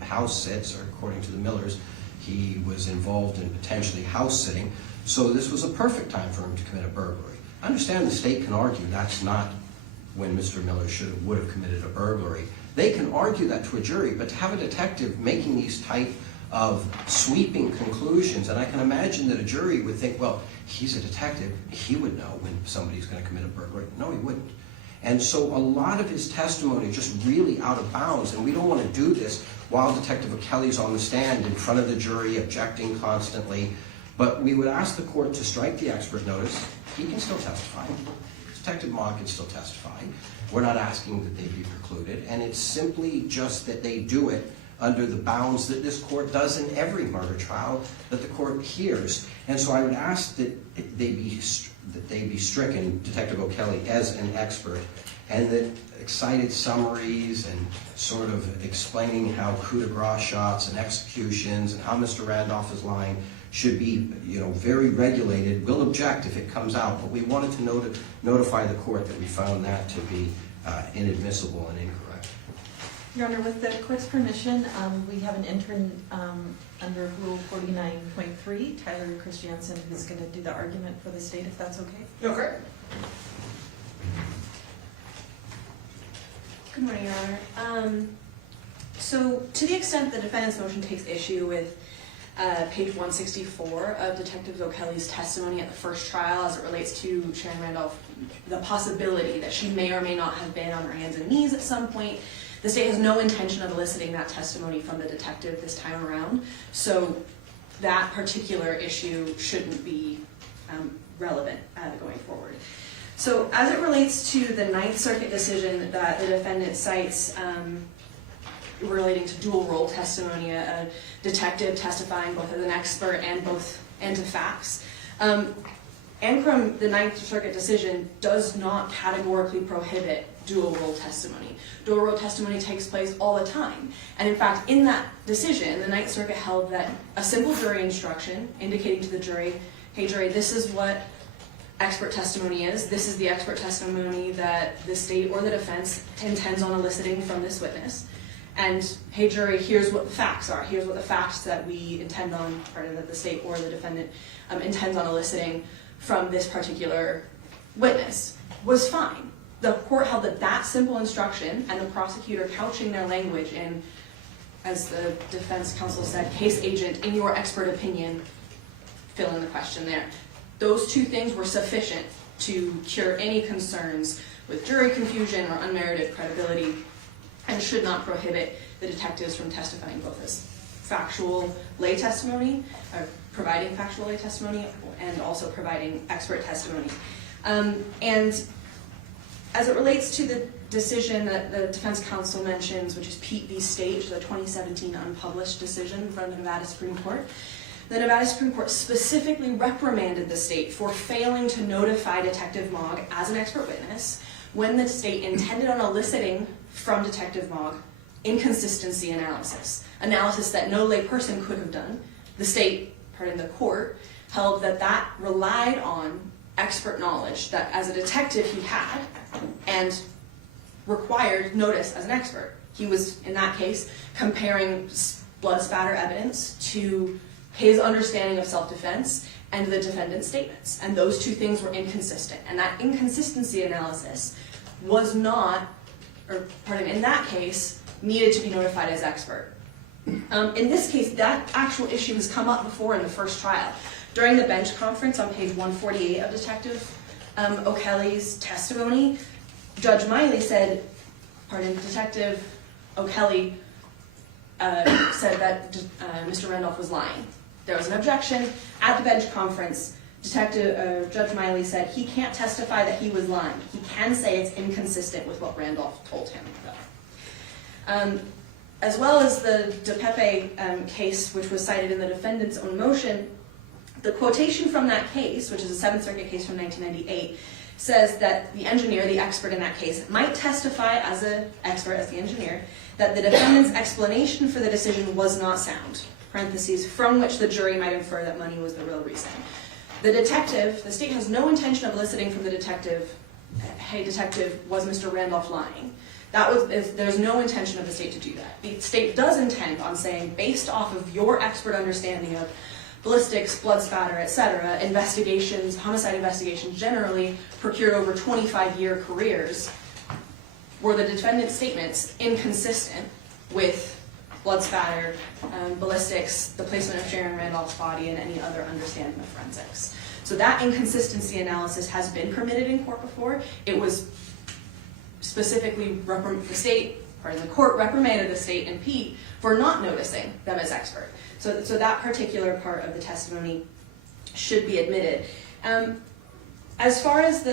house sits, or according to the Millers, he was involved in potentially house sitting. So this was a perfect time for him to commit a burglary. I understand the state can argue that's not when Mr. Miller would have committed a burglary. They can argue that to a jury, but to have a detective making these type of sweeping conclusions, and I can imagine that a jury would think, well, he's a detective, he would know when somebody's going to commit a burglary. No, he wouldn't. And so a lot of his testimony is just really out of bounds, and we don't want to do this while Detective O'Kelly's on the stand in front of the jury, objecting constantly. But we would ask the court to strike the expert notice. He can still testify. Detective Mogg can still testify. We're not asking that they be precluded, and it's simply just that they do it under the bounds that this court does in every murder trial that the court hears. And so I would ask that they be stricken, Detective O'Kelly, as an expert, and that excited summaries and sort of explaining how coup de grace shots and executions and how Mr. Randolph is lying should be, very regulated. We'll object if it comes out, but we wanted to notify the court that we found that to be inadmissible and incorrect. Your Honor, with the court's permission, we have an intern under Rule 49.3, Tyler Christiansen, who's going to do the argument for the state, if that's okay. Okay. Good morning, Your Honor. So to the extent the defendant's motion takes issue with page 164 of Detective O'Kelly's testimony at the first trial as it relates to Sharon Randolph, the possibility that she may or may not have been on her hands and knees at some point, the state has no intention of eliciting that testimony from the detective this time around. So that particular issue shouldn't be relevant going forward. So as it relates to the Ninth Circuit decision that the defendant cites relating to dual role testimony, a detective testifying both as an expert and to facts, ANCRM, the Ninth Circuit decision, does not categorically prohibit dual role testimony. Dual role testimony takes place all the time. And in fact, in that decision, the Ninth Circuit held that a simple jury instruction indicating to the jury, hey jury, this is what expert testimony is. This is the expert testimony that the state or the defense intends on eliciting from this witness. And hey jury, here's what the facts are. Here's what the facts that we intend on, or that the state or the defendant intends on eliciting from this particular witness, was fine. The court held that that simple instruction and the prosecutor couching their language in, as the defense counsel said, case agent, in your expert opinion, fill in the question there. Those two things were sufficient to cure any concerns with jury confusion or unmerited credibility, and should not prohibit the detectives from testifying both as factual lay testimony, or providing factual lay testimony, and also providing expert testimony. And as it relates to the decision that the defense counsel mentions, which is Pete v. State, the 2017 unpublished decision from the Nevada Supreme Court, the Nevada Supreme Court specifically reprimanded the state for failing to notify Detective Mogg as an expert witness when the state intended on eliciting from Detective Mogg inconsistency analysis that no lay person could have done. The state, the court, held that that relied on expert knowledge that as a detective he had and required notice as an expert. He was, in that case, comparing blood spatter evidence to his understanding of self-defense and the defendant's statements. And those two things were inconsistent. And that inconsistency analysis was not, in that case, needed to be notified as expert. In this case, that actual issue has come up before in the first trial. During the bench conference on page 148 of Detective O'Kelly's testimony, Judge Miley said, Detective O'Kelly said that Mr. Randolph was lying. There was an objection. At the bench conference, Judge Miley said he can't testify that he was lying. He can say it's inconsistent with what Randolph told him, though. As well as the DePepe case, which was cited in the defendant's own motion, the quotation from that case, which is a Seventh Circuit case from 1998, says that the engineer, the expert in that case, might testify as an expert, as the engineer, that the defendant's explanation for the decision was not sound, parentheses, from which the jury might infer that money was the real reason. The detective, the state has no intention of eliciting from the detective, hey detective, was Mr. Randolph lying? There's no intention of the state to do that. The state does intend on saying, based off of your expert understanding of ballistics, blood spatter, etc., investigations, homicide investigations generally procured over 25-year careers, were the defendant's statements inconsistent with blood spatter, ballistics, the placement of Sharon Randolph's body, and any other understanding of forensics. So that inconsistency analysis has been permitted in court before. It was specifically the court reprimanded the state and Pete for not noticing them as expert. So that particular part of the testimony should be admitted. As far as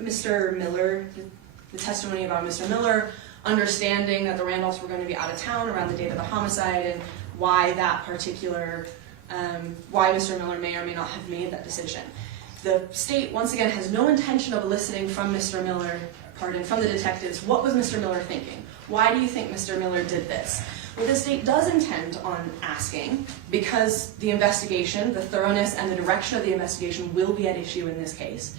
Mr. Miller, the testimony about Mr. Miller understanding that the Randolphs were going to be out of town around the date of the homicide and why that particular, why Mr. Miller may or may not have made that decision. The state, once again, has no intention of eliciting from Mr. Miller, from the detectives, what was Mr. Miller thinking? Why do you think Mr. Miller did this? What the state does intend on asking, because the investigation, the thoroughness and the direction of the investigation will be at issue in this case,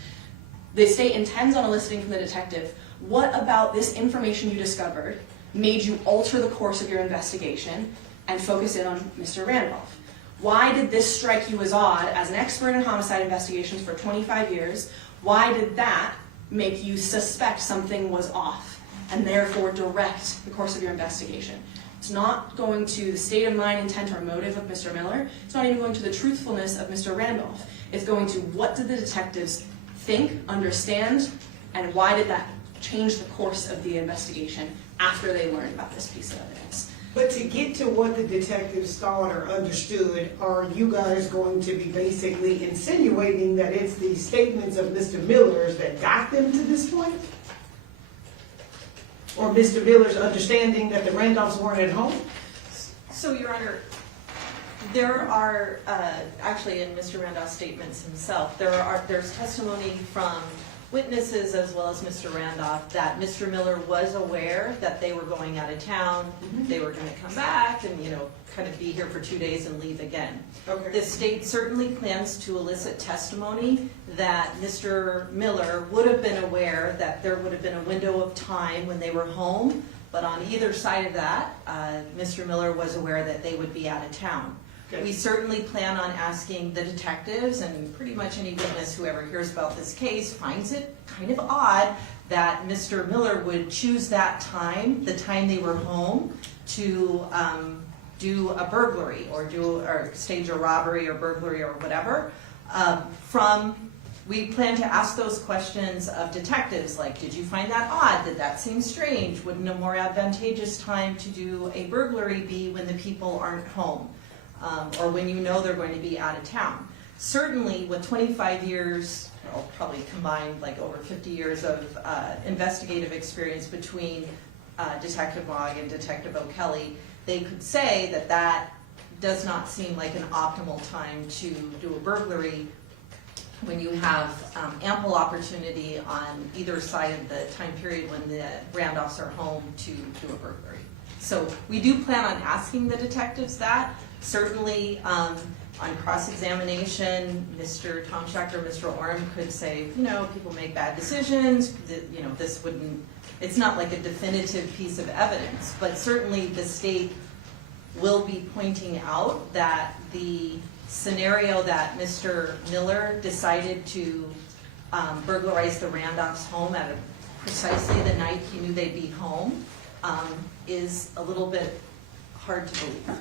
the state intends on eliciting from the detective, what about this information you discovered made you alter the course of your investigation and focus in on Mr. Randolph? Why did this strike you as odd as an expert in homicide investigations for 25 years? Why did that make you suspect something was off and therefore direct the course of your investigation. It's not going to the state of mind, intent, or motive of Mr. Miller. It's not even going to the truthfulness of Mr. Randolph. It's going to what did the detectives think, understand, and why did that change the course of the investigation after they learned about this piece of evidence. But to get to what the detectives thought or understood, are you guys going to be basically insinuating that it's the statements of Mr. Miller's that got them to this point? Or Mr. Miller's understanding that the Randolphs weren't at home? So, Your Honor, there are, actually in Mr. Randolph's statements himself, there's testimony from witnesses as well as Mr. Randolph that Mr. Miller was aware that they were going out of town, they were gonna come back and, kind of be here for 2 days and leave again. Okay. The state certainly plans to elicit testimony that Mr. Miller would have been aware that there would have been a window of time when they were home, but on either side of that, Mr. Miller was aware that they would be out of town. Okay. We certainly plan on asking the detectives, and pretty much any witness who ever hears about this case finds it kind of odd that Mr. Miller would choose that time, the time they were home, to do a burglary or stage a robbery or burglary or whatever. We plan to ask those questions of detectives, like, did you find that odd? Did that seem strange? Wouldn't a more advantageous time to do a burglary be when the people aren't home? Or when you know they're going to be out of town? Certainly with 25 years, probably combined like over 50 years of investigative experience between Detective Mogg and Detective O'Kelly, they could say that that does not seem like an optimal time to do a burglary when you have ample opportunity on either side of the time period when the Randolphs are home to do a burglary. So we do plan on asking the detectives that. Certainly on cross-examination, Mr. Tomczak or Mr. Orem could say, people make bad decisions, this wouldn't, it's not like a definitive piece of evidence, but certainly the state will be pointing out that the scenario that Mr. Miller decided to burglarize the Randolphs' home at precisely the night he knew they'd be home is a little bit hard to believe.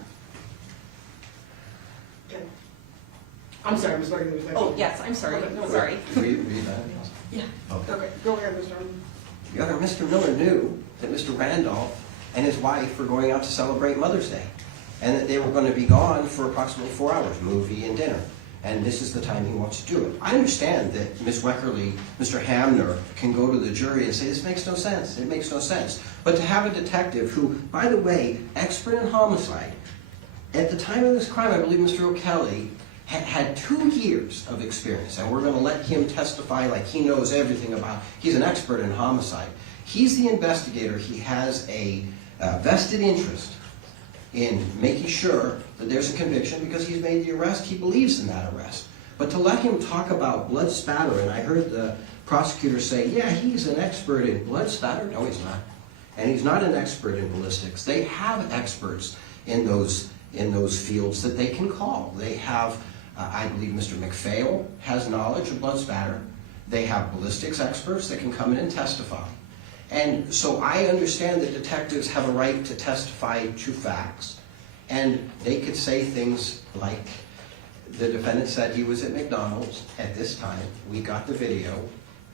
Okay. I'm sorry, Ms. Wagner. Oh, yes, I'm sorry, Okay, no, sorry. Read that. Yeah. Okay, go ahead, Mr. Orman. The other, Mr. Miller knew that Mr. Randolph and his wife were going out to celebrate Mother's Day, and that they were going to be gone for approximately 4 hours, movie and dinner. And this is the time he wants to do it. I understand that Ms. Weckerly, Mr. Hamner, can go to the jury and say, this makes no sense, it makes no sense. But to have a detective who, by the way, expert in homicide, at the time of this crime, I believe Mr. O'Kelly had 2 years of experience, and we're going to let him testify like he knows everything about, he's an expert in homicide. He's the investigator. He has a vested interest in making sure that there's a conviction because he's made the arrest. He believes in that arrest. But to let him talk about blood spatter, and I heard the prosecutor say, yeah, he's an expert in blood spatter. No, he's not. And he's not an expert in ballistics. They have experts in those fields that they can call. They have, I believe Mr. McPhail has knowledge of blood spatter. They have ballistics experts that can come in and testify. And so I understand that detectives have a right to testify to facts. And they could say things like, the defendant said he was at McDonald's at this time. We got the video.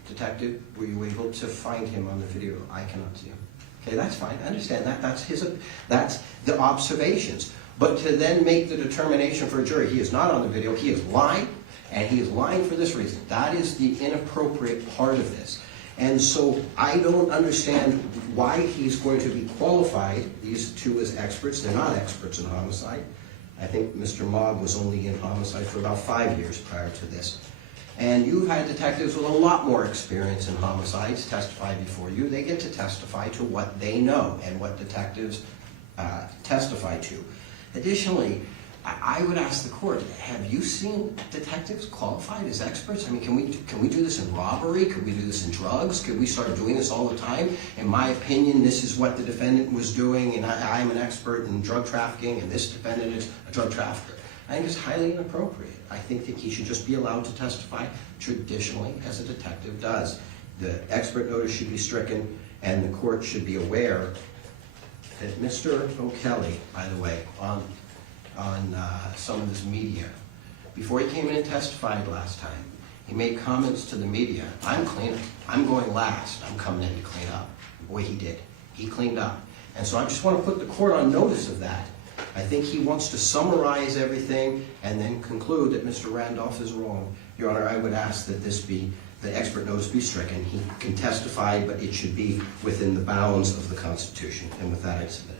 Detective, were you able to find him on the video? I cannot see him. Okay, that's fine. I understand that. That's the observations. But to then make the determination for a jury, he is not on the video, he is lying, and he is lying for this reason. That is the inappropriate part of this. And so I don't understand why he's going to be qualified, these two as experts. They're not experts in homicide. I think Mr. Mogg was only in homicide for about 5 years prior to this. And you've had detectives with a lot more experience in homicides testify before you. They get to testify to what they know and what detectives testify to. Additionally, I would ask the court, have you seen detectives qualified as experts? I mean, can we do this in robbery? Could we do this in drugs? Could we start doing this all the time? In my opinion, this is what the defendant was doing, and I'm an expert in drug trafficking, and this defendant is a drug trafficker. I think it's highly inappropriate. I think that he should just be allowed to testify traditionally as a detective does. The expert notice should be stricken, And the court should be aware that Mr. O'Kelly, by the way, on some of this media, before he came in and testified last time, he made comments to the media, I'm cleaning, I'm going last, I'm coming in to clean up. Boy, he did. He cleaned up. And so I just want to put the court on notice of that. I think he wants to summarize everything and then conclude that Mr. Randolph is wrong. Your Honor, I would ask that the expert notice be stricken. He can testify, but it should be within the bounds of the Constitution. And with that, I submit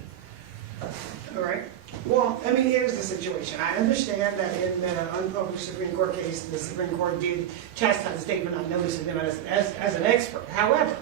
it. All right. Well, I mean, here's the situation. I understand that in the unpublished Supreme Court case, the Supreme Court did chastise the statement on notice of them as an expert. However,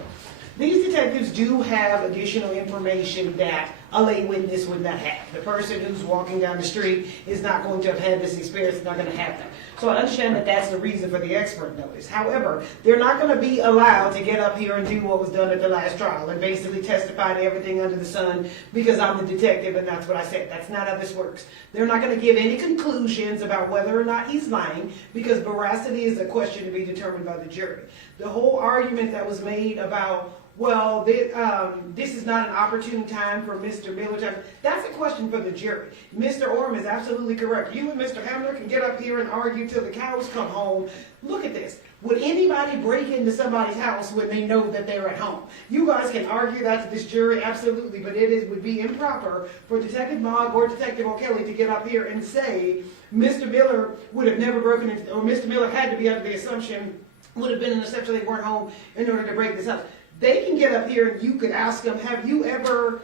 these detectives do have additional information that a lay witness would not have. The person who's walking down the street is not going to have had this experience, not going to have that. So I understand that that's the reason for the expert notice. However, they're not going to be allowed to get up here and do what was done at the last trial and basically testify to everything under the sun because I'm the detective and that's what I said. That's not how this works. They're not going to give any conclusions about whether or not he's lying because veracity is a question to be determined by the jury. The whole argument that was made about well, this is not an opportune time for Mr. Miller. That's a question for the jury. Mr. Orm is absolutely correct. You and Mr. Hamler can get up here and argue till the cows come home. Look at this. Would anybody break into somebody's house when they know that they're at home? You guys can argue that to this jury, absolutely, but would be improper for Detective Mogg or Detective O'Kelly to get up here and say Mr. Miller would have never broken into, or Mr. Miller had to be under the assumption, would have been in the assumption they weren't home in order to break this house. They can get up here and you could ask them, have you ever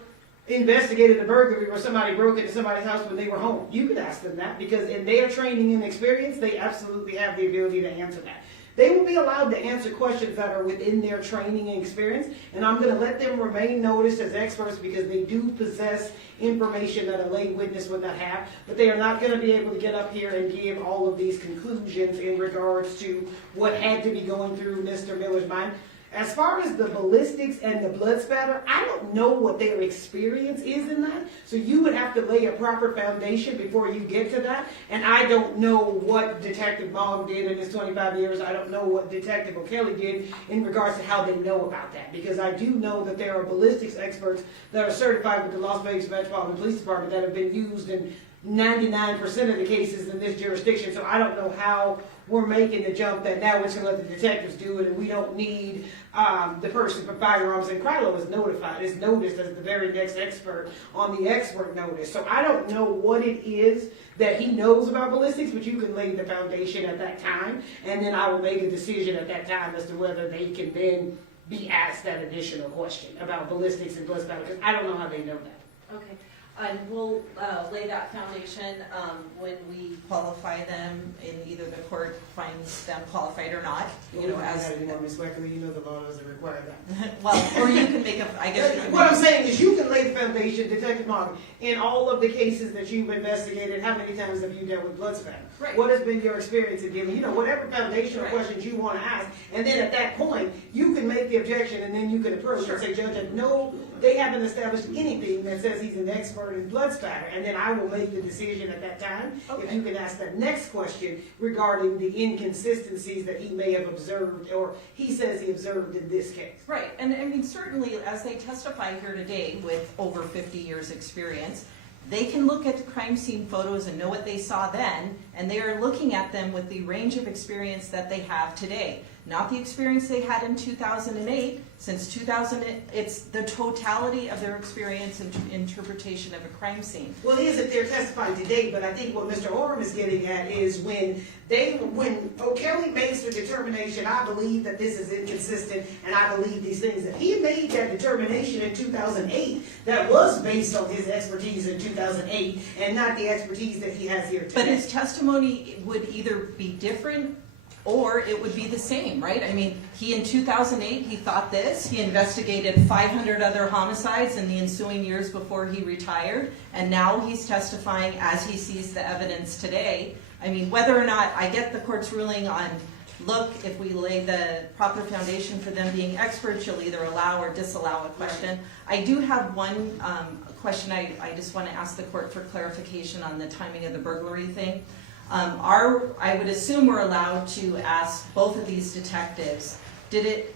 investigated a burglary where somebody broke into somebody's house when they were home? You could ask them that because in their training and experience, they absolutely have the ability to answer that. They will be allowed to answer questions that are within their training and experience, and I'm going to let them remain noticed as experts because they do possess information that a lay witness would not have, but they are not going to be able to get up here and give all of these conclusions in regards to what had to be going through Mr. Miller's mind. As far as the ballistics and the blood spatter, I don't know what their experience is in that. So you would have to lay a proper foundation before you get to that. And I don't know what Detective Mogg did in his 25 years. I don't know what Detective O'Kelly did in regards to how they know about that. Because I do know that there are ballistics experts that are certified with the Las Vegas Metropolitan Police Department that have been used in 99% of the cases in this jurisdiction. So I don't know how we're making the jump that now we're going to let the detectives do it and we don't need the person for firearms. And Krylo is noticed as the very next expert on the expert notice. So I don't know what it is that he knows about ballistics, but you can lay the foundation at that time. And then I will make a decision at that time as to whether they can then be asked that additional question about ballistics and blood spatter, because I don't know how they know that. Okay. And we'll lay that foundation when we qualify them, and either the court finds them qualified or not. You know, as Ms. Weckley, you know the law doesn't require that. well, or you can make a. I guess you can what I'm saying is you can lay the foundation, Detective Mogg, in all of the cases that you've investigated. How many times have you dealt with blood spatter? Right. What has been your experience in dealing? You know, whatever foundational Right. questions you want to ask, and then at that point you can make the objection, and then you can approach and say, Judge, no, they haven't established anything that says he's an expert in blood spatter, and then I will make the decision at that time. Okay. If you can ask that next question regarding the inconsistencies that he may have observed, or he says he observed in this case. Right, and I mean, certainly as they testify here today with over 50 years experience, they can look at the crime scene photos and know what they saw then, and they are looking at them with the range of experience that they have today. Not the experience they had in 2008. Since 2000, it's the totality of their experience and interpretation of a crime scene. Well, it is if they're testifying today, but I think what Mr. Orm is getting at is when O'Kelly makes the determination, I believe that this is inconsistent and I believe these things, that he made that determination in 2008 that was based on his expertise in 2008 and not the expertise that he has here today. But his testimony would either be different or it would be the same, right? I mean, he in 2008, he thought this. He investigated 500 other homicides in the ensuing years before he retired. And now he's testifying as he sees the evidence today. I mean, whether or not I get the court's ruling on, look, if we lay the proper foundation for them being experts, you'll either allow or disallow a question. I do have one question I just want to ask the court for clarification on the timing of the burglary thing. I would assume we're allowed to ask both of these detectives, did it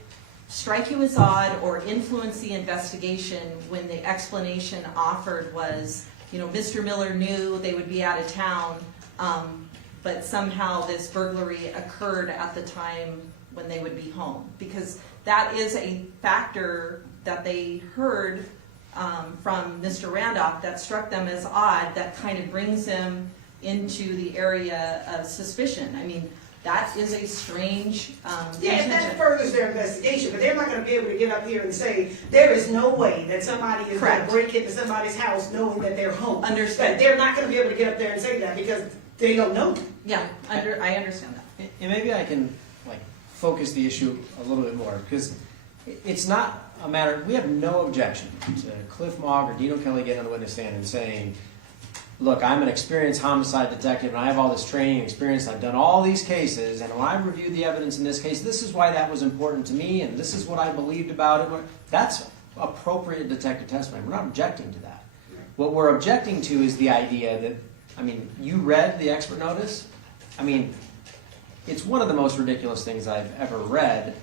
strike you as odd or influence the investigation when the explanation offered was, Mr. Miller knew they would be out of town, but somehow this burglary occurred at the time when they would be home? Because that is a factor that they heard from Mr. Randolph that struck them as odd, that kind of brings them into the area of suspicion. I mean, that is a strange Yeah, and that intention. furthers their investigation, but they're not gonna be able to get up here and say, there is no way that somebody is gonna Correct. break into somebody's house knowing that they're home. Understood. But they're not gonna be able to get up there and say that because they don't know. Yeah, I understand that. And maybe I can focus the issue a little bit more, because it's not a matter, we have no objection to Cliff Mogg or Dino Kelly getting on the witness stand and saying, look, I'm an experienced homicide detective and I have all this training and experience, I've done all these cases, and when I reviewed the evidence in this case, this is why that was important to me and this is what I believed about it. That's appropriate detective testimony. We're not objecting to that. What we're objecting to is the idea that, you read the expert notice? It's one of the most ridiculous things I've ever read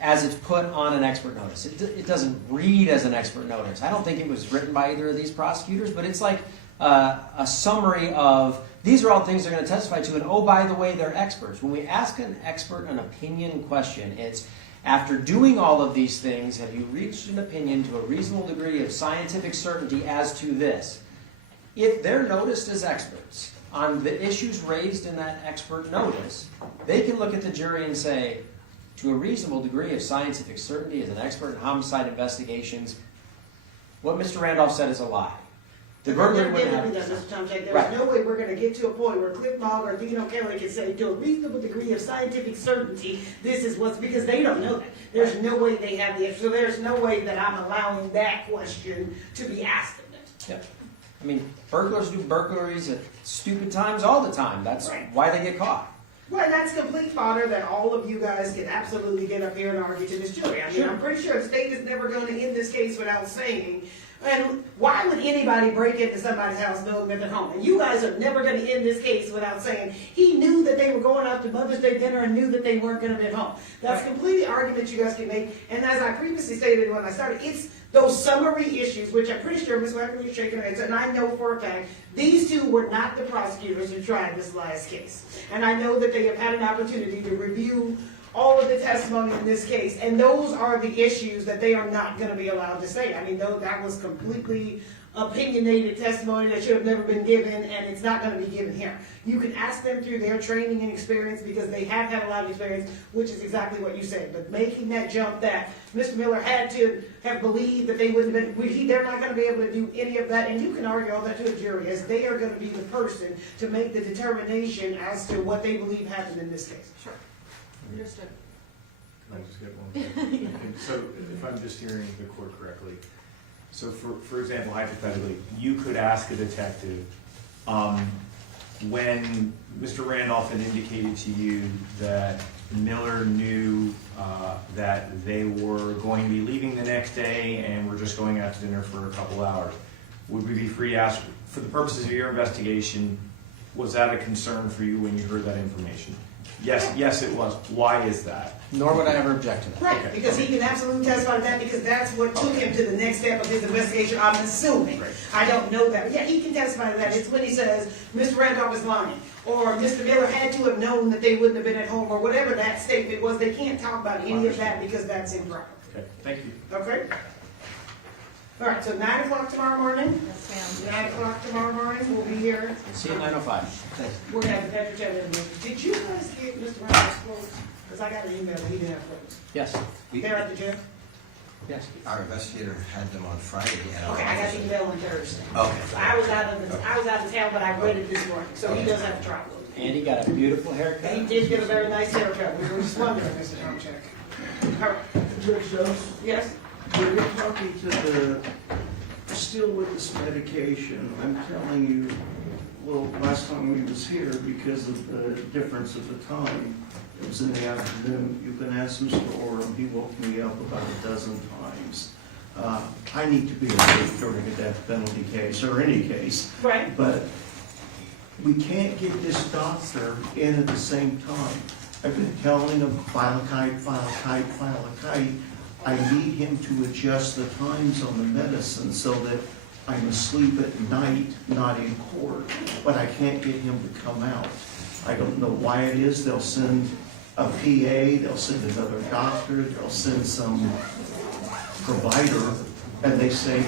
as it's put on an expert notice. It doesn't read as an expert notice. I don't think it was written by either of these prosecutors, but it's like a summary of, these are all things they're going to testify to, and oh, by the way, they're experts. When we ask an expert an opinion question, it's, after doing all of these things, have you reached an opinion to a reasonable degree of scientific certainty as to this? If they're noticed as experts on the issues raised in that expert notice, they can look at the jury and say, to a reasonable degree of scientific certainty as an expert in homicide investigations, what Mr. Randolph said is a lie. The burglary They're wouldn't never do have... that, Mr. Tomczak. There's Right. no way we're gonna get to a point where Cliff Mogg or Dino Kelly can say, to a reasonable degree of scientific certainty, this is what's, because they don't know that. There's no way they have the, so there's no way that I'm allowing that question to be asked of them. Yep. Burglars do burglaries at stupid times all the time. That's Right. why they get caught. Well, that's complete fodder that all of you guys can absolutely get up here and argue to this jury. Sure. I'm pretty sure the state is never going to end this case without saying, and why would anybody break into somebody's house knowing that they're home? And you guys are never going to end this case without saying, he knew that they were going out to Mother's Day dinner and knew that they weren't going to be at home. That's completely argument you guys can make. And as I previously stated when I started, it's those summary issues, which I'm pretty sure Ms. Wagner is shaking her head, and I know for a fact, these two were not the prosecutors who tried this last case. And I know that they have had an opportunity to review all of the testimony in this case, and those are the issues that they are not going to be allowed to say. Though that was completely opinionated testimony that should have never been given, and it's not going to be given here. You can ask them through their training and experience because they have had a lot of experience, which is exactly what you said. But making that jump that Mr. Miller had to have believed that they wouldn't have been, they're not going to be able to do any of that, and you can argue all that to a jury, as they are going to be the person to make the determination as to what they believe happened in this case. Sure. Understood. Can I just get one thing? And so, if I'm just hearing the court correctly, so for example, hypothetically, you could ask a detective, when Mr. Randolph had indicated to you that Miller knew that they were going to be leaving the next day and were just going out to dinner for a couple hours, would we be free to ask, for the purposes of your investigation, was that a concern for you when you heard that information? Yes, it was. Why is that? Nor would I ever object to that. Right, Okay. because he can absolutely testify to that because that's what took him to the next step of his investigation, I'm assuming. Right. I don't know that, but yeah, he can testify to that. It's when he says, Mr. Randolph was lying, or Mr. Miller had to have known that they wouldn't have been at home, or whatever that statement was. They can't talk about any of that because that's improper. Okay, thank you. Okay? All right, so 9 o'clock tomorrow morning? Yes, 9 o'clock tomorrow morning, we'll be here. See you at 9:05. Thanks. We're gonna have the Patrick Chat interview. Did you guys get Mr. Randolph's quotes? Because I got an email that he didn't have quotes. Yes. They're at the gym? Yes. Our investigator had them on Friday. Okay, I got the email on Thursday. Okay. So I was out of town, but I read it this morning, so he does have a trial. Andy got a beautiful haircut. He did get a very nice haircut. We were just wondering, Mr. Tomczak. All right. Yes? When you're talking to the, still with this medication, I'm telling you, well, last time we was here, because of the difference of the time, it was in the afternoon, you can ask Mr. Oram, he woke me up about a dozen times. I need to be awake during a death penalty case, or any case. Right. But we can't get this doctor in at the same time. I've been telling him, file a kite, file a kite, file a kite. I need him to adjust the times on the medicine so that I'm asleep at night, not in court, but I can't get him to come out. I don't know why it is. They'll send a PA, they'll send another doctor, they'll send some provider, and they say,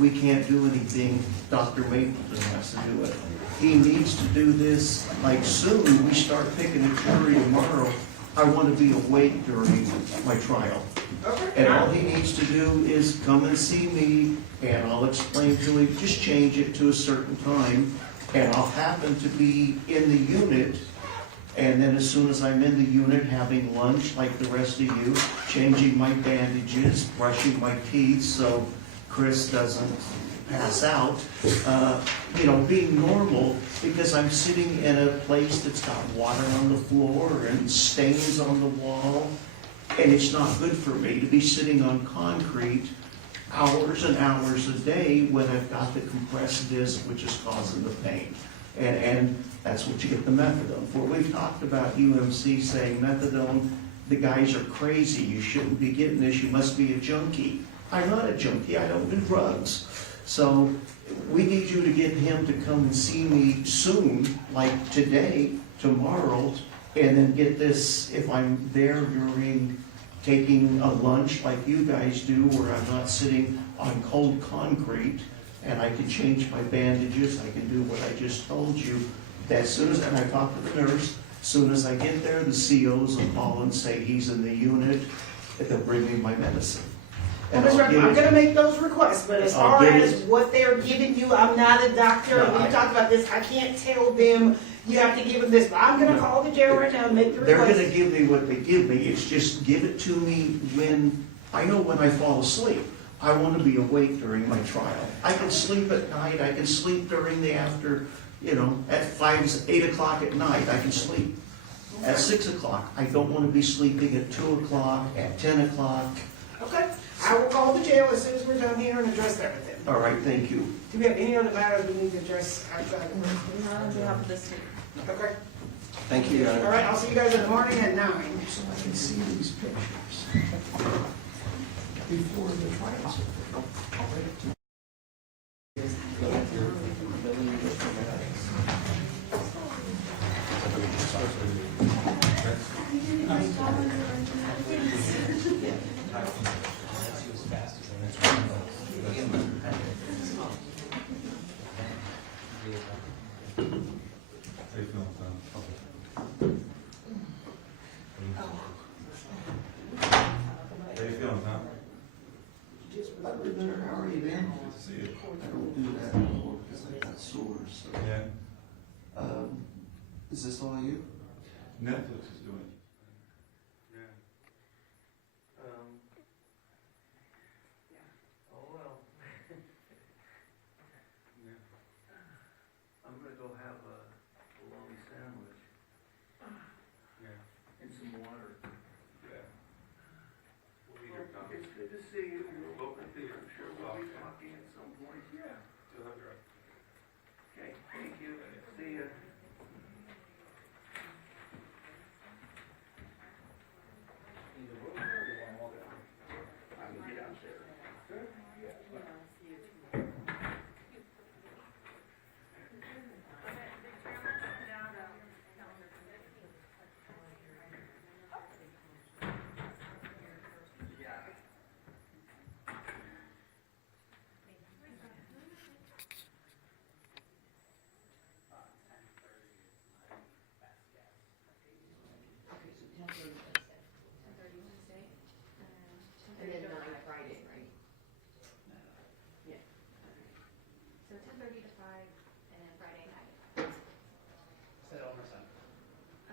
we can't do anything, Dr. Mapleton has to do it. He needs to do this, like soon, we start picking a jury tomorrow. I want to be awake during my trial. And all he needs to do is come and see me, and I'll explain to him, just change it to a certain time, and I'll happen to be in the unit, and then as soon as I'm in the unit, having lunch like the rest of you, changing my bandages, brushing my teeth so Chris doesn't pass out, being normal, because I'm sitting in a place that's got water on the floor and stains on the wall, and it's not good for me to be sitting on concrete hours and hours a day when I've got the compressed disc, which is causing the pain. And that's what you get the methadone for. We've talked about UMC saying methadone, the guys are crazy, you shouldn't be getting this, you must be a junkie. I'm not a junkie, I don't do drugs. So we need you to get him to come and see me soon, like today, tomorrow, and then get this, if I'm there during taking a lunch like you guys do, where I'm not sitting on cold concrete, and I can change my bandages, I can do what I just told you. As soon as, and I talked to the nurse, as soon as I get there, the COs will call and say he's in the unit, and they'll bring me my medicine. I'm gonna make those requests, but as far as what they're giving you, I'm not a doctor, and we talked about this, I can't tell them, you have to give them this, but I'm gonna call the jail right now and make the They're request. gonna give me what they give me, it's just give it to me when, I know when I fall asleep. I wanna be awake during my trial. I can sleep at night, I can sleep during the after, at 8 o'clock at night, I can sleep. At 6 o'clock, I don't wanna be sleeping at 2 o'clock, at 10 o'clock. Okay, I will call the jail as soon as we're done here and address everything. All right, thank you. Do we have any other matters we need to address outside of work? Not on behalf of this team. Okay, Thank you, Your Honor. all right, I'll see you guys in the morning at 9. So I can see these pictures before the trials. How are you, man? I don't do that anymore because I got sores. So. Yeah. Is this all you? Netflix is doing it.